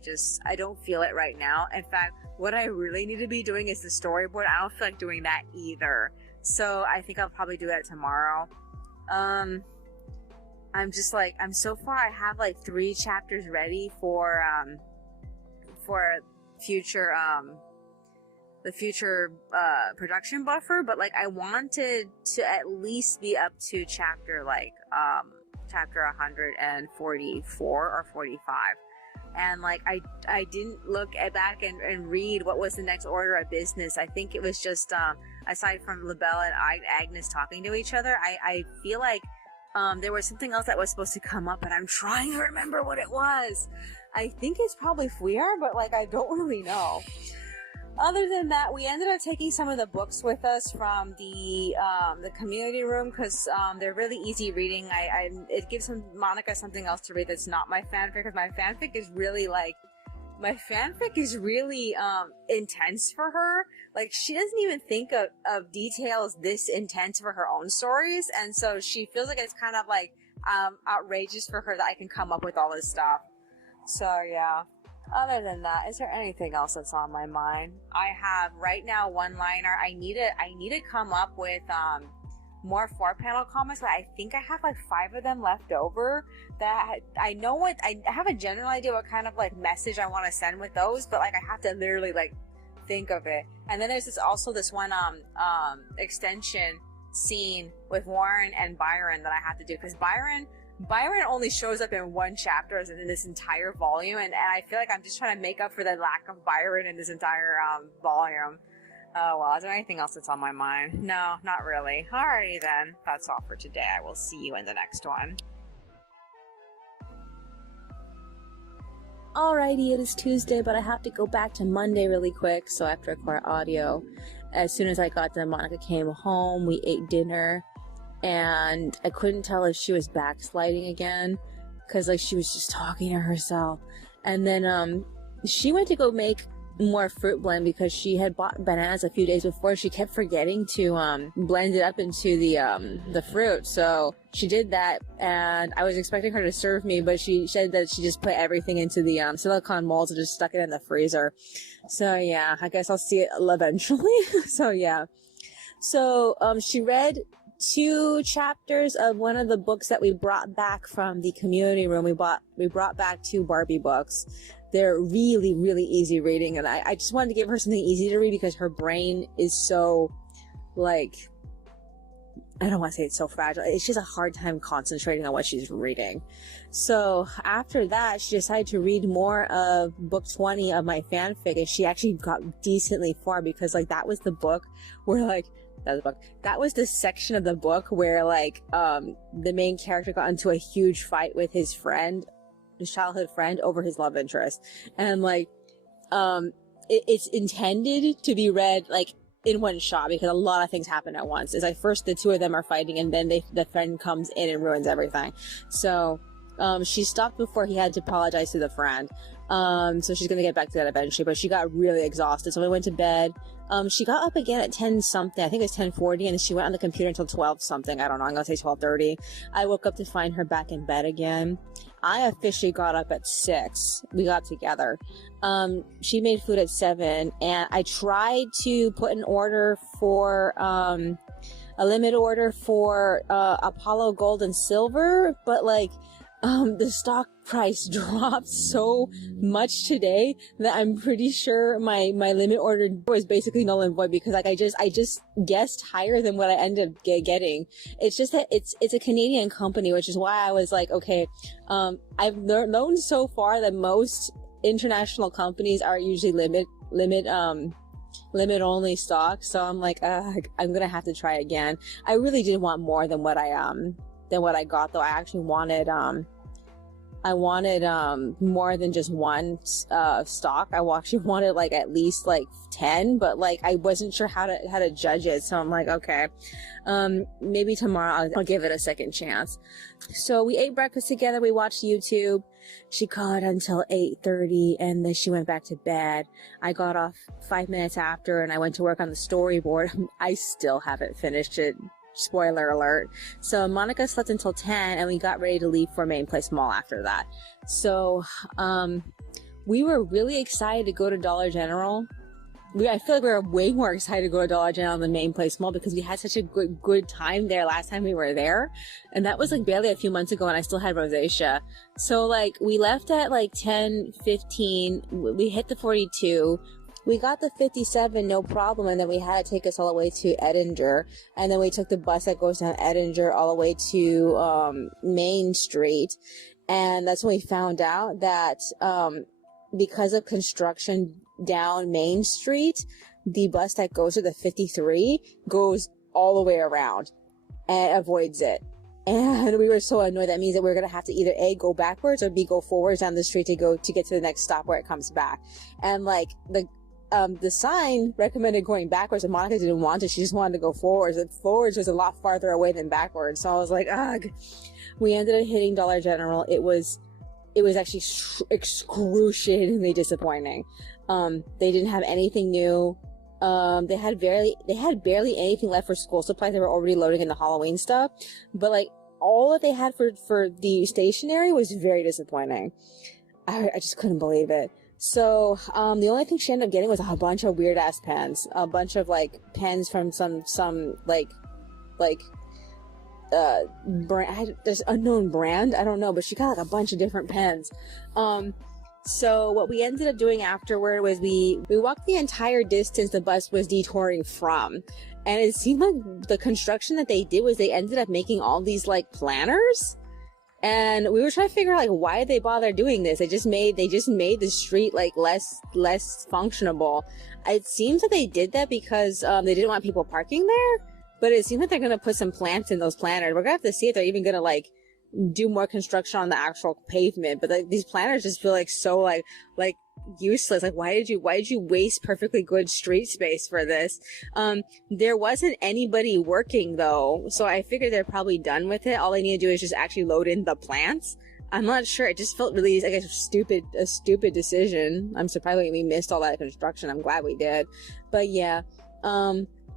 don't feel it right now. In fact, what I really need to be doing is the storyboard. I don't feel like doing that either. So I think I'll probably do that tomorrow. I'm just like, so far I have like 3 chapters ready for future, the future, production buffer, but like I wanted to at least be up to chapter 144 or 45. And like, I didn't look back and read what was the next order of business. I think it was just, aside from LaBelle and Agnes talking to each other, I feel like, there was something else that was supposed to come up, and I'm trying to remember what it was. I think it's probably Fouillard, but like, I don't really know. Other than that, we ended up taking some of the books with us from the community room, because they're really easy reading. It gives Monica something else to read that's not my fanfic, because my fanfic is really intense for her. Like, she doesn't even think of details this intense for her own stories, and so she feels like it's kind of like outrageous for her that I can come up with all this stuff. So yeah. Other than that, is there anything else that's on my mind? I have right now one-liner. I need to come up with more 4-panel comics, but I think I have like 5 of them left over. That I have a general idea what kind of like message I want to send with those, but like I have to literally like think of it. And then there's this one extension scene with Warren and Byron that I have to do, because Byron only shows up in 1 chapter in this entire volume, and I feel like I'm just trying to make up for the lack of Byron in this entire volume. Oh well, is there anything else that's on my mind? No, not really. Alrighty then, that's all for today. I will see you in the next one. Alrighty, it is Tuesday, but I have to go back to Monday really quick, so I have to record audio. As soon as I got done, Monica came home, we ate dinner, and I couldn't tell if she was backsliding again, because like she was just talking to herself. And then she went to go make more fruit blend because she had bought bananas a few days before. She kept forgetting to blend it up into the fruit, so she did that, and I was expecting her to serve me, but she said that she just put everything into the silicone molds and just stuck it in the freezer. So yeah, I guess I'll see it eventually. So yeah, so she read 2 chapters of one of the books that we brought back from the community room. We brought back 2 Barbie books. They're really, really easy reading, and I just wanted to give her something easy to read because her brain is so, like, I don't want to say it's so fragile. It's just a hard time concentrating on what she's reading. So after that, she decided to read more of book 20 of my fanfic, and she actually got decently far, because like that was the book where like that was the section of the book where like the main character got into a huge fight with his childhood friend over his love interest, and like it's intended to be read like in one shot, because a lot of things happen at once. It's like first the 2 of them are fighting, and then the friend comes in and ruins everything. So she stopped before he had to apologize to the friend. So she's gonna get back to that eventually, but she got really exhausted, so we went to bed. She got up again at 10 something, I think it was 10:40, and she went on the computer until 12 something, I don't know, I'm gonna say 12:30. I woke up to find her back in bed again. I officially got up at 6. We got together. She made food at 7, and I tried to put an order for, a limit order for, Apollo Gold and Silver, but like, the stock price dropped so much today that I'm pretty sure my limit order was basically null and void, because like I just guessed higher than what I ended up getting. It's just that it's a Canadian company, which is why I was like, okay, I've known so far that most international companies are usually limit only stock, so I'm like, I'm gonna have to try again. I really did want more than what I got, though. I actually wanted more than just one stock. I actually wanted like at least like 10, but like I wasn't sure how to judge it. So I'm like, okay, maybe tomorrow I'll give it a second chance. So we ate breakfast together. We watched YouTube. She caught until 8:30 and then she went back to bed. I got off 5 minutes after and I went to work on the storyboard. I still haven't finished it. Spoiler alert. So Monica slept until 10 and we got ready to leave for Main Place Mall after that. So we were really excited to go to Dollar General. I feel like we were way more excited to go to Dollar General than Main Place Mall because we had such a good time there last time we were there. And that was like barely a few months ago and I still had rosacea. So like we left at like 10:15. We hit the 42. We got the 57, no problem, and then we had to take us all the way to Edinger, and then we took the bus that goes down Edinger all the way to Main Street, and that's when we found out that because of construction down Main Street, the bus that goes to the 53 goes all the way around and avoids it. And we were so annoyed. That means that we're going to have to either A, go backwards, or B, go forwards down the street to get to the next stop where it comes back. And like the sign recommended going backwards, and Monica didn't want to. She just wanted to go forwards. And forwards was a lot farther away than backwards. So I was like, ugh. We ended up hitting Dollar General. It was actually excruciatingly disappointing. They didn't have anything new. They had barely anything left for school supplies. They were already loading in the Halloween stuff. But like all that they had for the stationery was very disappointing. I just couldn't believe it. So, the only thing she ended up getting was a bunch of weird ass pens, a bunch of like pens from some brand, there's unknown brand, I don't know, but she got like a bunch of different pens. So what we ended up doing afterward was we walked the entire distance the bus was detouring from, and it seemed like the construction that they did was they ended up making all these like planners. And we were trying to figure out like why they bother doing this. They just made the street like less functionable. It seems that they did that because they didn't want people parking there. But it seems like they're gonna put some plants in those planters. We're gonna have to see if they're even gonna like do more construction on the actual pavement. But like, these planters just feel like so like useless. Like why did you waste perfectly good street space for this? There wasn't anybody working though, so I figured they're probably done with it. All they need to do is just actually load in the plants. I'm not sure. It just felt really, I guess, a stupid decision. I'm surprised we missed all that construction. I'm glad we did. But yeah,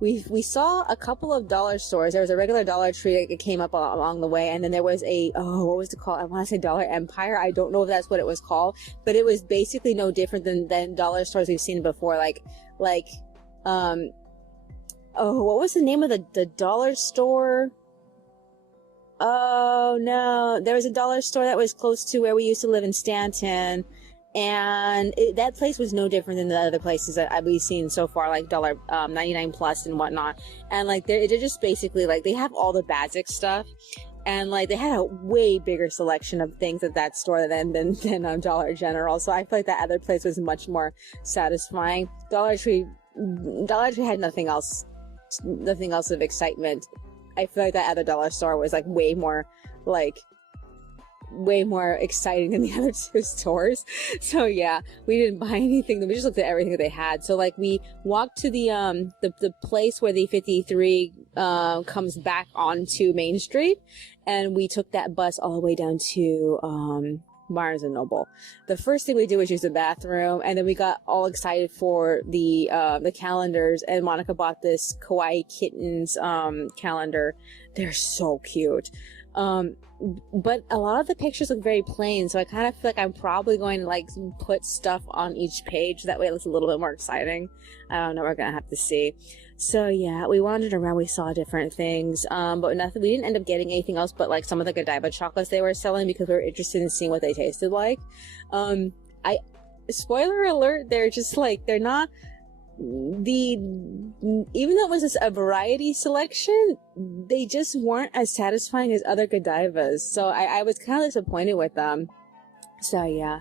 we saw a couple of dollar stores. There was a regular Dollar Tree that came up along the way, and then there was what was it called? I want to say Dollar Empire. I don't know if that's what it was called, but it was basically no different than dollar stores we've seen before. What was the name of the dollar store? Oh no, there was a dollar store that was close to where we used to live in Stanton. And that place was no different than the other places that we've seen so far, like dollar 99 plus and whatnot. And like they're just basically like they have all the basic stuff, and like they had a way bigger selection of things at that store than Dollar General. So I feel like that other place was much more satisfying. Dollar Tree had nothing else of excitement. I feel like that other dollar store was like way more exciting than the other two stores. So yeah, we didn't buy anything. We just looked at everything that they had. So like we walked to the place where the 53 comes back onto Main Street, and we took that bus all the way down to Barnes and Noble. The first thing we did was use the bathroom, and then we got all excited for the calendars, and Monica bought this Kawaii Kittens calendar. They're so cute. But a lot of the pictures look very plain, so I kind of feel like I'm probably going to like put stuff on each page. That way it looks a little bit more exciting. I don't know, we're gonna have to see. So yeah, we wandered around, we saw different things, but nothing. We didn't end up getting anything else but like some of the Godiva chocolates they were selling because we were interested in seeing what they tasted like. Spoiler alert, they're just like, they're not even though it was a variety selection, they just weren't as satisfying as other Godivas. So I was kind of disappointed with them. So yeah,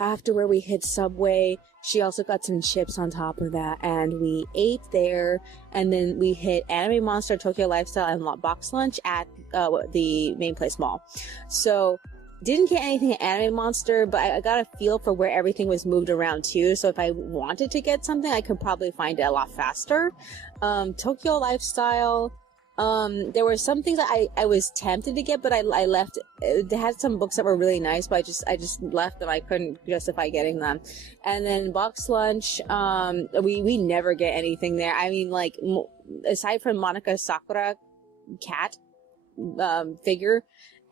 after where we hit Subway, she also got some chips on top of that, and we ate there, and then we hit Anime Monster, Tokyo Lifestyle, and box lunch at the Main Place Mall. So didn't get anything at Anime Monster, but I got a feel for where everything was moved around too. So if I wanted to get something, I could probably find it a lot faster. Tokyo Lifestyle. There were some things that I was tempted to get, but I left. They had some books that were really nice, but I just left them. I couldn't justify getting them. And then Box Lunch, we never get anything there. I mean, like, aside from Monica Sakura cat figure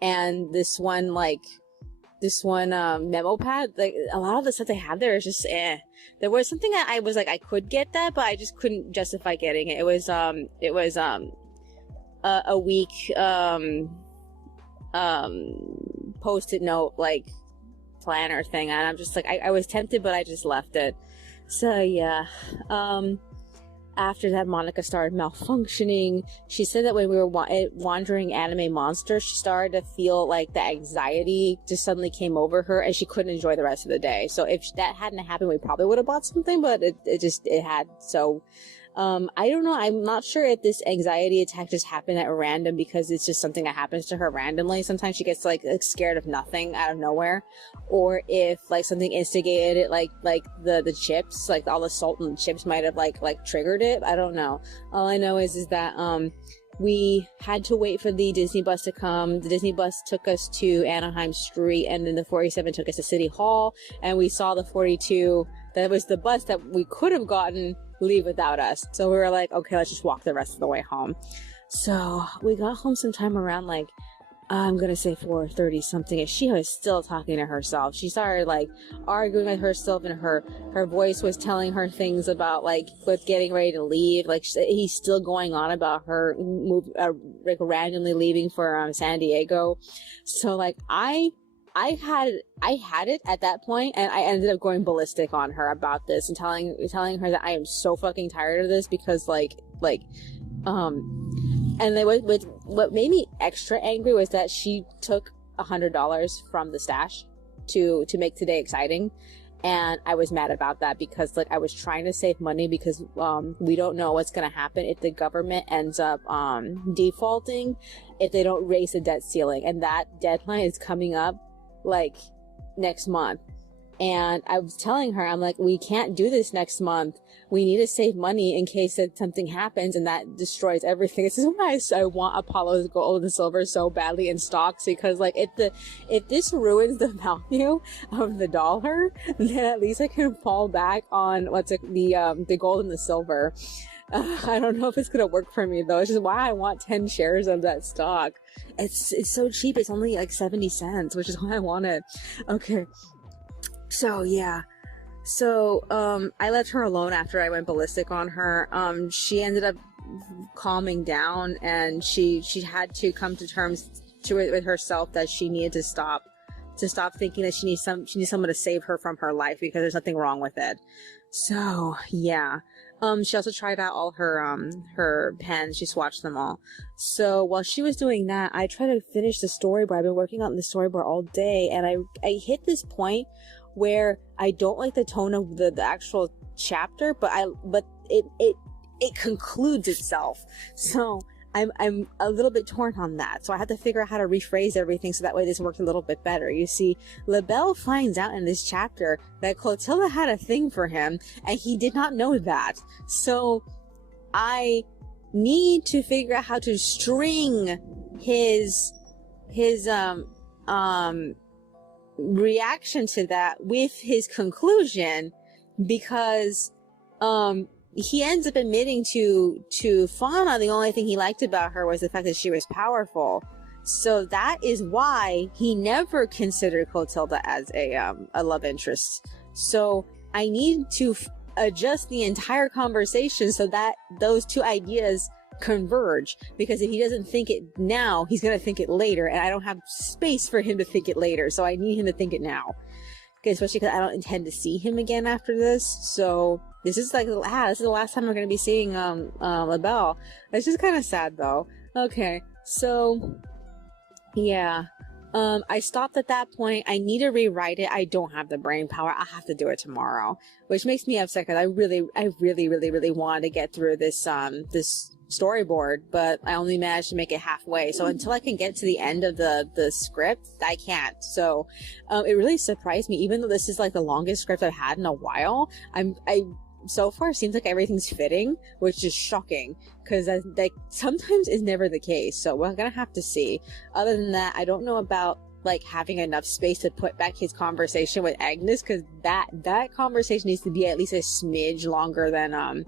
and this one memo pad, like a lot of the stuff they have there is just There was something that I was like, I could get that, but I just couldn't justify getting it. It was a week post-it note like planner thing, and I'm just like, I was tempted, but I just left it. So yeah. After that, Monica started malfunctioning. She said that when we were wandering Anime Monster, she started to feel like the anxiety just suddenly came over her, and she couldn't enjoy the rest of the day. So if that hadn't happened, we probably would have bought something, but it had. So I don't know. I'm not sure if this anxiety attack just happened at random because it's just something that happens to her randomly. Sometimes she gets like scared of nothing out of nowhere, or if like something instigated it, like the chips, like all the salt and chips might have like triggered it. I don't know. All I know is that we had to wait for the Disney bus to come. The Disney bus took us to Anaheim Street, and then the 47 took us to City Hall, and we saw the 42. That was the bus that we could have gotten leave without us. So we were like, okay, let's just walk the rest of the way home. So we got home sometime around like, I'm gonna say 4:30 something, and she was still talking to herself. She started like arguing with herself, and her voice was telling her things about like with getting ready to leave. Like he's still going on about her like randomly leaving for San Diego. So like I had it at that point, and I ended up going ballistic on her about this and telling her that I am so fucking tired of this because and then what made me extra angry was that she took $100 from the stash to make today exciting, and I was mad about that because like I was trying to save money because we don't know what's gonna happen if the government ends up defaulting if they don't raise the debt ceiling, and that deadline is coming up like next month. And I was telling her, I'm like, we can't do this next month. We need to save money in case that something happens and that destroys everything. This is why I want Apollo's gold and silver so badly in stocks, because like if this ruins the value of the dollar, then at least I can fall back on the gold and the silver. I don't know if it's gonna work for me though. It's just why I want 10 shares of that stock. It's so cheap. It's only like 70 cents, which is why I want it. Okay. So yeah. So I left her alone after I went ballistic on her. She ended up calming down, and she had to come to terms with herself that she needed to stop thinking that she needs someone to save her from her life, because there's nothing wrong with it. So yeah. She also tried out all her pens. She swatched them all. So while she was doing that, I tried to finish the storyboard. I've been working on the storyboard all day, and I hit this point where I don't like the tone of the actual chapter, but it concludes itself. So I'm a little bit torn on that. So I had to figure out how to rephrase everything so that way this worked a little bit better. You see, LaBelle finds out in this chapter that Clotilda had a thing for him, and he did not know that. So I need to figure out how to string his reaction to that with his conclusion, because he ends up admitting to Fauna the only thing he liked about her was the fact that she was powerful. So that is why he never considered Clotilda as a love interest. So I need to adjust the entire conversation so that those two ideas converge, because if he doesn't think it now, he's going to think it later, and I don't have space for him to think it later, so I need him to think it now. Okay, especially because I don't intend to see him again after this. So this is like, this is the last time we're going to be seeing LaBelle. It's just kind of sad though. Okay, so yeah. I stopped at that point. I need to rewrite it. I don't have the brain power. I'll have to do it tomorrow, which makes me upset because I really wanted to get through this storyboard, but I only managed to make it halfway. So until I can get to the end of the script, I can't. So it really surprised me, even though this is like the longest script I've had in a while. I so far it seems like everything's fitting, which is shocking, because like sometimes is never the case. So we're gonna have to see. Other than that, I don't know about like having enough space to put back his conversation with Agnes, because that conversation needs to be at least a smidge longer than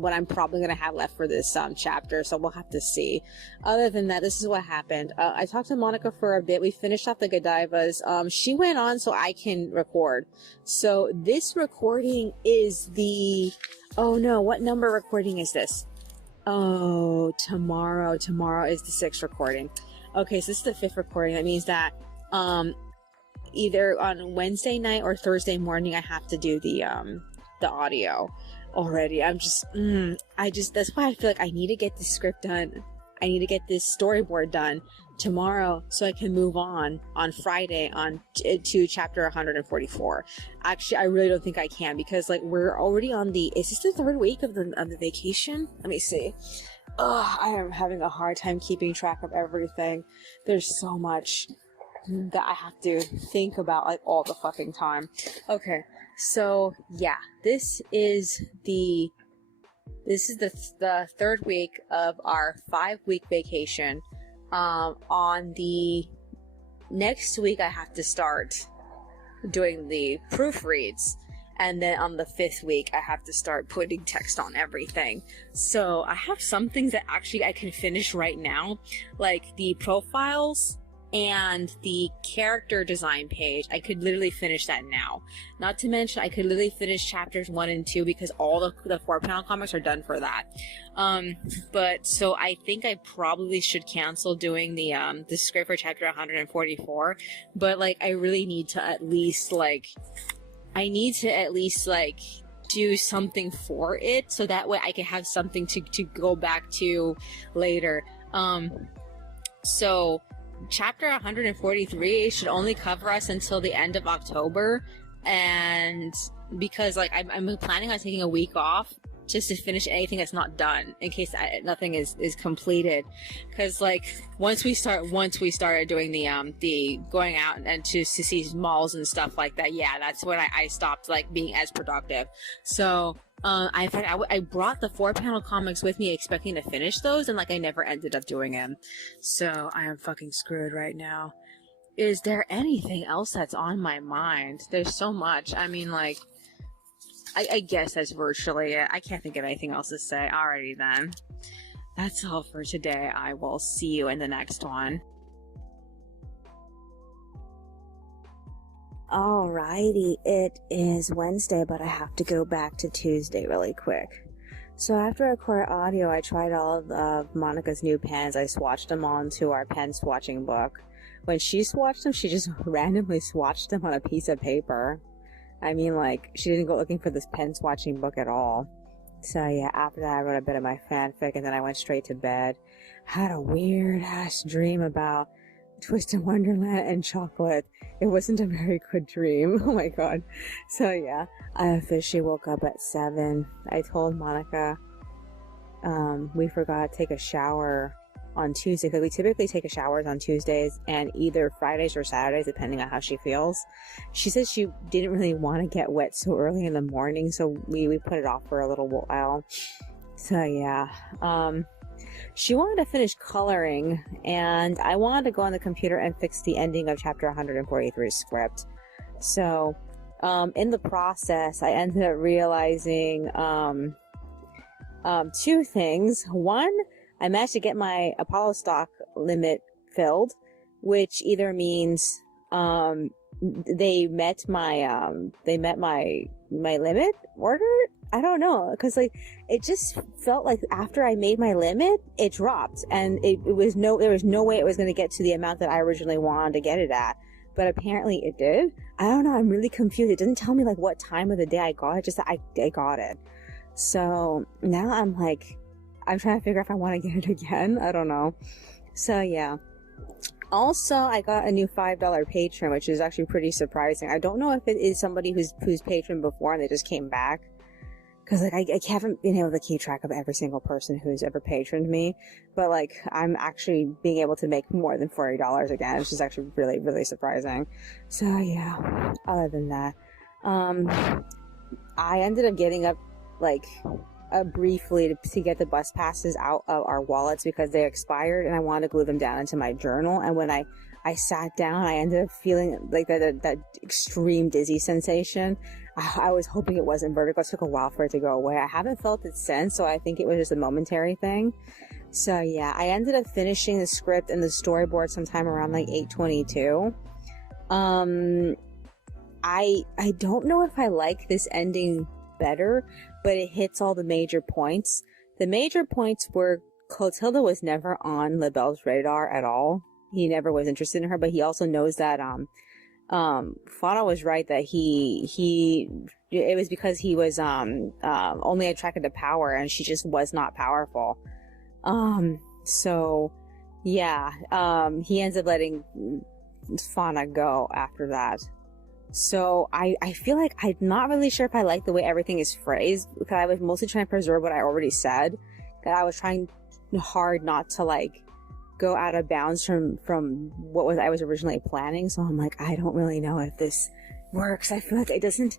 what I'm probably going to have left for this chapter, so we'll have to see. Other than that, this is what happened. I talked to Monica for a bit. We finished off the Godivas. She went on so I can record. So this recording is the... Oh no, what number recording is this? Oh, tomorrow. Tomorrow is the 6th recording. Okay, so this is the 5th recording. That means that either on Wednesday night or Thursday morning I have to do the audio. Already that's why I feel like I need to get this script done. I need to get this storyboard done tomorrow so I can move on Friday to chapter 144. Actually, I really don't think I can, because like we're already on is this the 3rd week of the vacation? Let me see. I am having a hard time keeping track of everything. There's so much that I have to think about like all the fucking time. Okay. So yeah, this is the 3rd week of our 5-week vacation. On the next week I have to start doing the proofreads, and then on the 5th week I have to start putting text on everything. So I have some things that actually I can finish right now, like the profiles and the character design page. I could literally finish that now. Not to mention, I could literally finish chapters 1 and 2 because all the 4-panel comics are done for that. But so I think I probably should cancel doing the script for chapter 144. But like, I really need to at least do something for it, so that way I can have something to go back to later. So chapter 143 should only cover us until the end of October, and because like I'm planning on taking a week off just to finish anything that's not done, in case nothing is completed. Because like once we started doing the going out and to see malls and stuff like that, yeah, that's when I stopped like being as productive. So I brought the 4-panel comics with me expecting to finish those, and like I never ended up doing them. So I am fucking screwed right now. Is there anything else that's on my mind? There's so much. I mean, like, I guess that's virtually it. I can't think of anything else to say. Alrighty then. That's all for today. I will see you in the next one. Alrighty, it is Wednesday, but I have to go back to Tuesday really quick. So after I recorded audio, I tried all of Monica's new pens. I swatched them onto our pen swatching book. When she swatched them, she just randomly swatched them on a piece of paper. I mean, like, she didn't go looking for this pen swatching book at all. So yeah, after that I wrote a bit of my fanfic, and then I went straight to bed. Had a weird ass dream about Twisted Wonderland and chocolate. It wasn't a very good dream. Oh my god. So yeah, I officially woke up at 7. I told Monica we forgot to take a shower on Tuesday, because we typically take a showers on Tuesdays and either Fridays or Saturdays depending on how she feels. She said she didn't really want to get wet so early in the morning, so we put it off for a little while. So yeah, she wanted to finish coloring, and I wanted to go on the computer and fix the ending of chapter 143 script. So in the process I ended up realizing 2 things. One, I managed to get my Apollo stock limit filled, which either means they met my limit order. I don't know, because like it just felt like after I made my limit, it dropped, and there was no way it was going to get to the amount that I originally wanted to get it at. But apparently it did. I don't know. I'm really confused. It doesn't tell me like what time of the day I got it. Just that I got it. So now I'm trying to figure out if I want to get it again. I don't know. So yeah. Also, I got a new $5 patron, which is actually pretty surprising. I don't know if it is somebody who's patroned before and they just came back, because like I haven't been able to keep track of every single person who's ever patroned me, but like I'm actually being able to make more than $40 again, which is actually really, really surprising. So yeah, other than that, I ended up getting up like briefly to get the bus passes out of our wallets because they expired, and I wanted to glue them down into my journal. And when I sat down, I ended up feeling like that extreme dizzy sensation. I was hoping it wasn't vertigo. It took a while for it to go away. I haven't felt it since, so I think it was just a momentary thing. So yeah, I ended up finishing the script and the storyboard sometime around like 8:22. I don't know if I like this ending better, but it hits all the major points. The major points were Clotilda was never on LaBelle's radar at all. He never was interested in her, but he also knows that Fauna was right that it was because he was only attracted to power, and she just was not powerful. So yeah, he ends up letting Fauna go after that. So I feel like I'm not really sure if I like the way everything is phrased, because I was mostly trying to preserve what I already said. That I was trying hard not to like go out of bounds from what I was originally planning. So I'm like, I don't really know if this works. I feel like it doesn't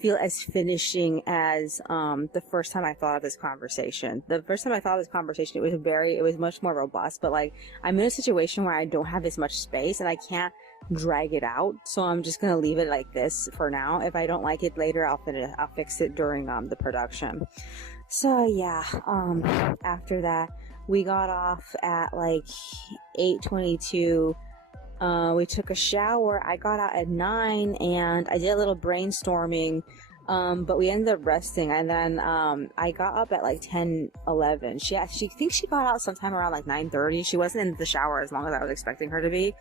feel as finishing as the first time I thought of this conversation. The first time I thought of this conversation, it was much more robust, but like I'm in a situation where I don't have as much space and I can't drag it out, so I'm just gonna leave it like this for now. If I don't like it later, I'll fix it during the production. So yeah, after that we got off at like 8:22. We took a shower. I got out at 9 and I did a little brainstorming, but we ended up resting, and then I got up at like 10:11. She thinks she got out sometime around like 9:30. She wasn't in the shower as long as I was expecting her to be,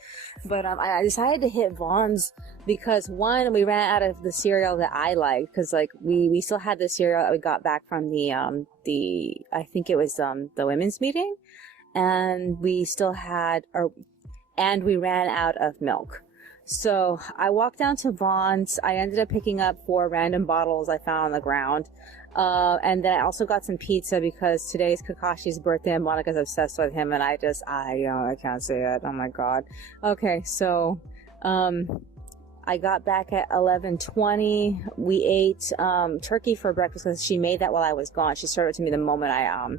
but I decided to hit Vaughn's because one, we ran out of the cereal that I liked, because like we still had the cereal that we got back from the I think it was the women's meeting, and we still had and we ran out of milk. So I walked down to Vaughn's. I ended up picking up 4 random bottles I found on the ground. And then I also got some pizza because today's Kakashi's birthday and Monica's obsessed with him, and I can't say it. Oh my god. Okay, so I got back at 11:20. We ate turkey for breakfast because she made that while I was gone. She served it to me the moment I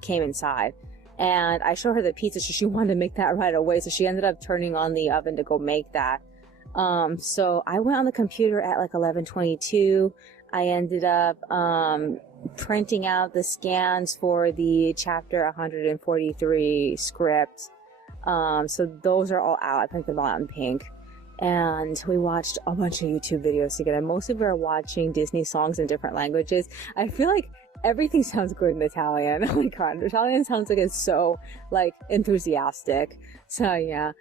came inside. And I showed her the pizza, so she wanted to make that right away. So she ended up turning on the oven to go make that. So I went on the computer at like 11:22. I ended up printing out the scans for the chapter 143 script. So those are all out. I printed them all out in pink. And we watched a bunch of YouTube videos together. Mostly we were watching Disney songs in different languages. I feel like everything sounds good in Italian. Oh my god, Italian sounds like it's so like enthusiastic. So yeah,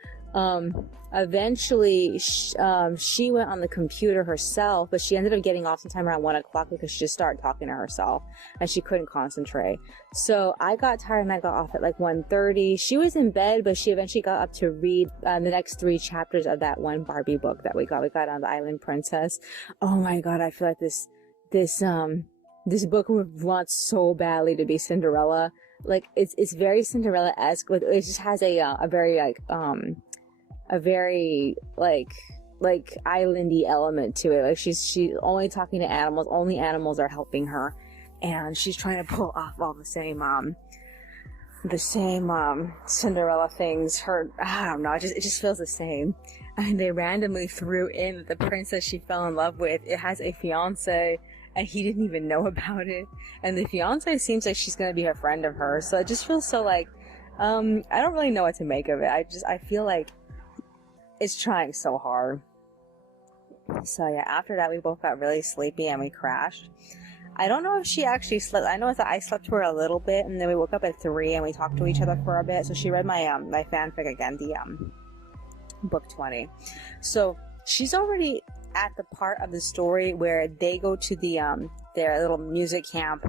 eventually she went on the computer herself, but she ended up getting off sometime around 1 o'clock because she just started talking to herself and she couldn't concentrate. So I got tired and I got off at like 1:30. She was in bed, but she eventually got up to read the next 3 chapters of that one Barbie book that we got on the Island Princess. Oh my god, I feel like this book wants so badly to be Cinderella. Like it's very Cinderella-esque, but it just has a very islandy element to it. Like she's only talking to animals. Only animals are helping her, and she's trying to pull off all the same Cinderella things. I don't know. It just feels the same. And they randomly threw in the princess she fell in love with. It has a fiance, and he didn't even know about it. And the fiance seems like she's gonna be a friend of hers. So it just feels so like, I don't really know what to make of it. I feel like it's trying so hard. So yeah, after that we both got really sleepy and we crashed. I don't know if she actually slept. I know that I slept for a little bit, and then we woke up at 3 and we talked to each other for a bit. So she read my my fanfic again, the book 20. So she's already at the part of the story where they go to the their little music camp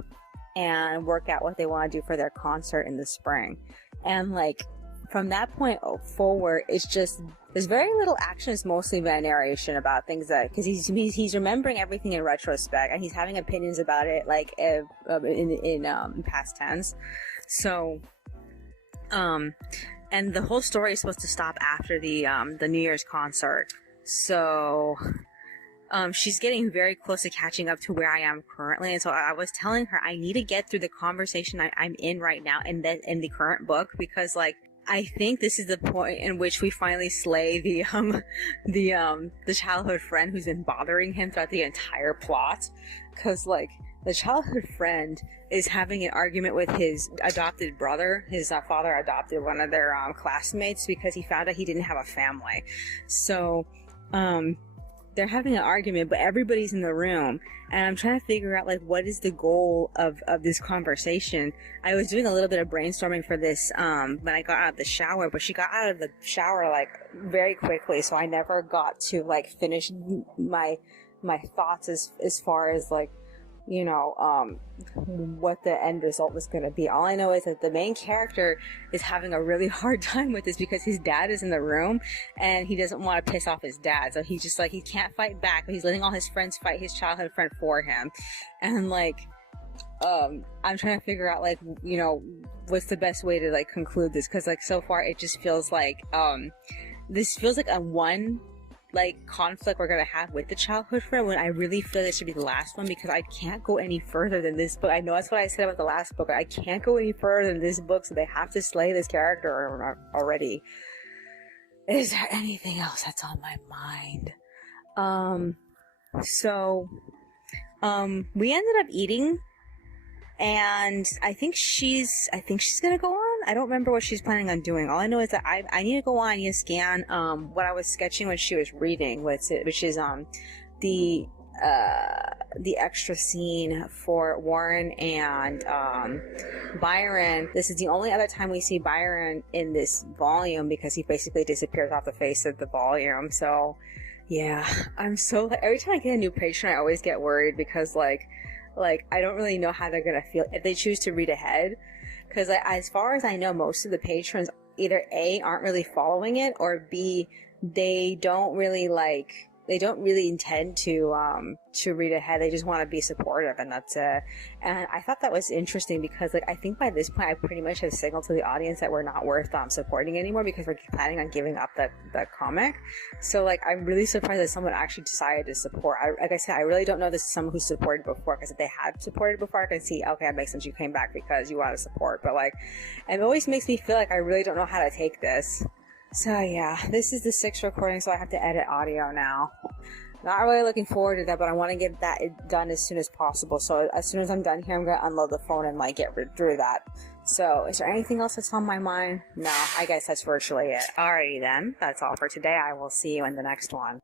and work out what they want to do for their concert in the spring. And like from that point forward, it's just There's very little action. It's mostly narration about things that, because he's remembering everything in retrospect, and he's having opinions about it, like in past tense. So, and the whole story is supposed to stop after the New Year's concert. So, she's getting very close to catching up to where I am currently, and so I was telling her I need to get through the conversation I'm in right now in the current book, because like I think this is the point in which we finally slay the childhood friend who's been bothering him throughout the entire plot, because like the childhood friend is having an argument with his adopted brother. His father adopted one of their classmates because he found out he didn't have a family. So they're having an argument, but everybody's in the room, and I'm trying to figure out like what is the goal of this conversation. I was doing a little bit of brainstorming for this when I got out of the shower, but she got out of the shower like very quickly, so I never got to like finish my thoughts as far as like, you know, what the end result was going to be. All I know is that the main character is having a really hard time with this because his dad is in the room and he doesn't want to piss off his dad. So he's just like, he can't fight back, but he's letting all his friends fight his childhood friend for him. And like, I'm trying to figure out like, you know, what's the best way to like conclude this. Cause like so far it just feels like, this feels like a one like conflict we're gonna have with the childhood friend, when I really feel this should be the last one, because I can't go any further than this book. I know that's what I said about the last book. I can't go any further than this book, so they have to slay this character already. Is there anything else that's on my mind? We ended up eating, and I think she's gonna go on. I don't remember what she's planning on doing. All I know is that I need to go on. I need to scan what I was sketching when she was reading, which is the extra scene for Warren and Byron. This is the only other time we see Byron in this volume, because he basically disappears off the face of the volume. So yeah, I'm so, every time I get a new patron I always get worried, because like I don't really know how they're gonna feel if they choose to read ahead, because as far as I know, most of the patrons either A, aren't really following it, or B, they don't really intend to read ahead. They just want to be supportive, and that's it. And I thought that was interesting, because like I think by this point I pretty much have signaled to the audience that we're not worth supporting anymore, because we're planning on giving up that comic. So like I'm really surprised that someone actually decided to support. Like I said, I really don't know this is someone who supported before, because if they had supported before I could see, okay, it makes sense you came back because you want to support. But like it always makes me feel like I really don't know how to take this. So yeah, this is the 6th recording, so I have to edit audio now. Not really looking forward to that, but I want to get that done as soon as possible. So as soon as I'm done here, I'm going to unload the phone and like get through that. So is there anything else that's on my mind? No, I guess that's virtually it. Alrighty then, that's all for today. I will see you in the next one.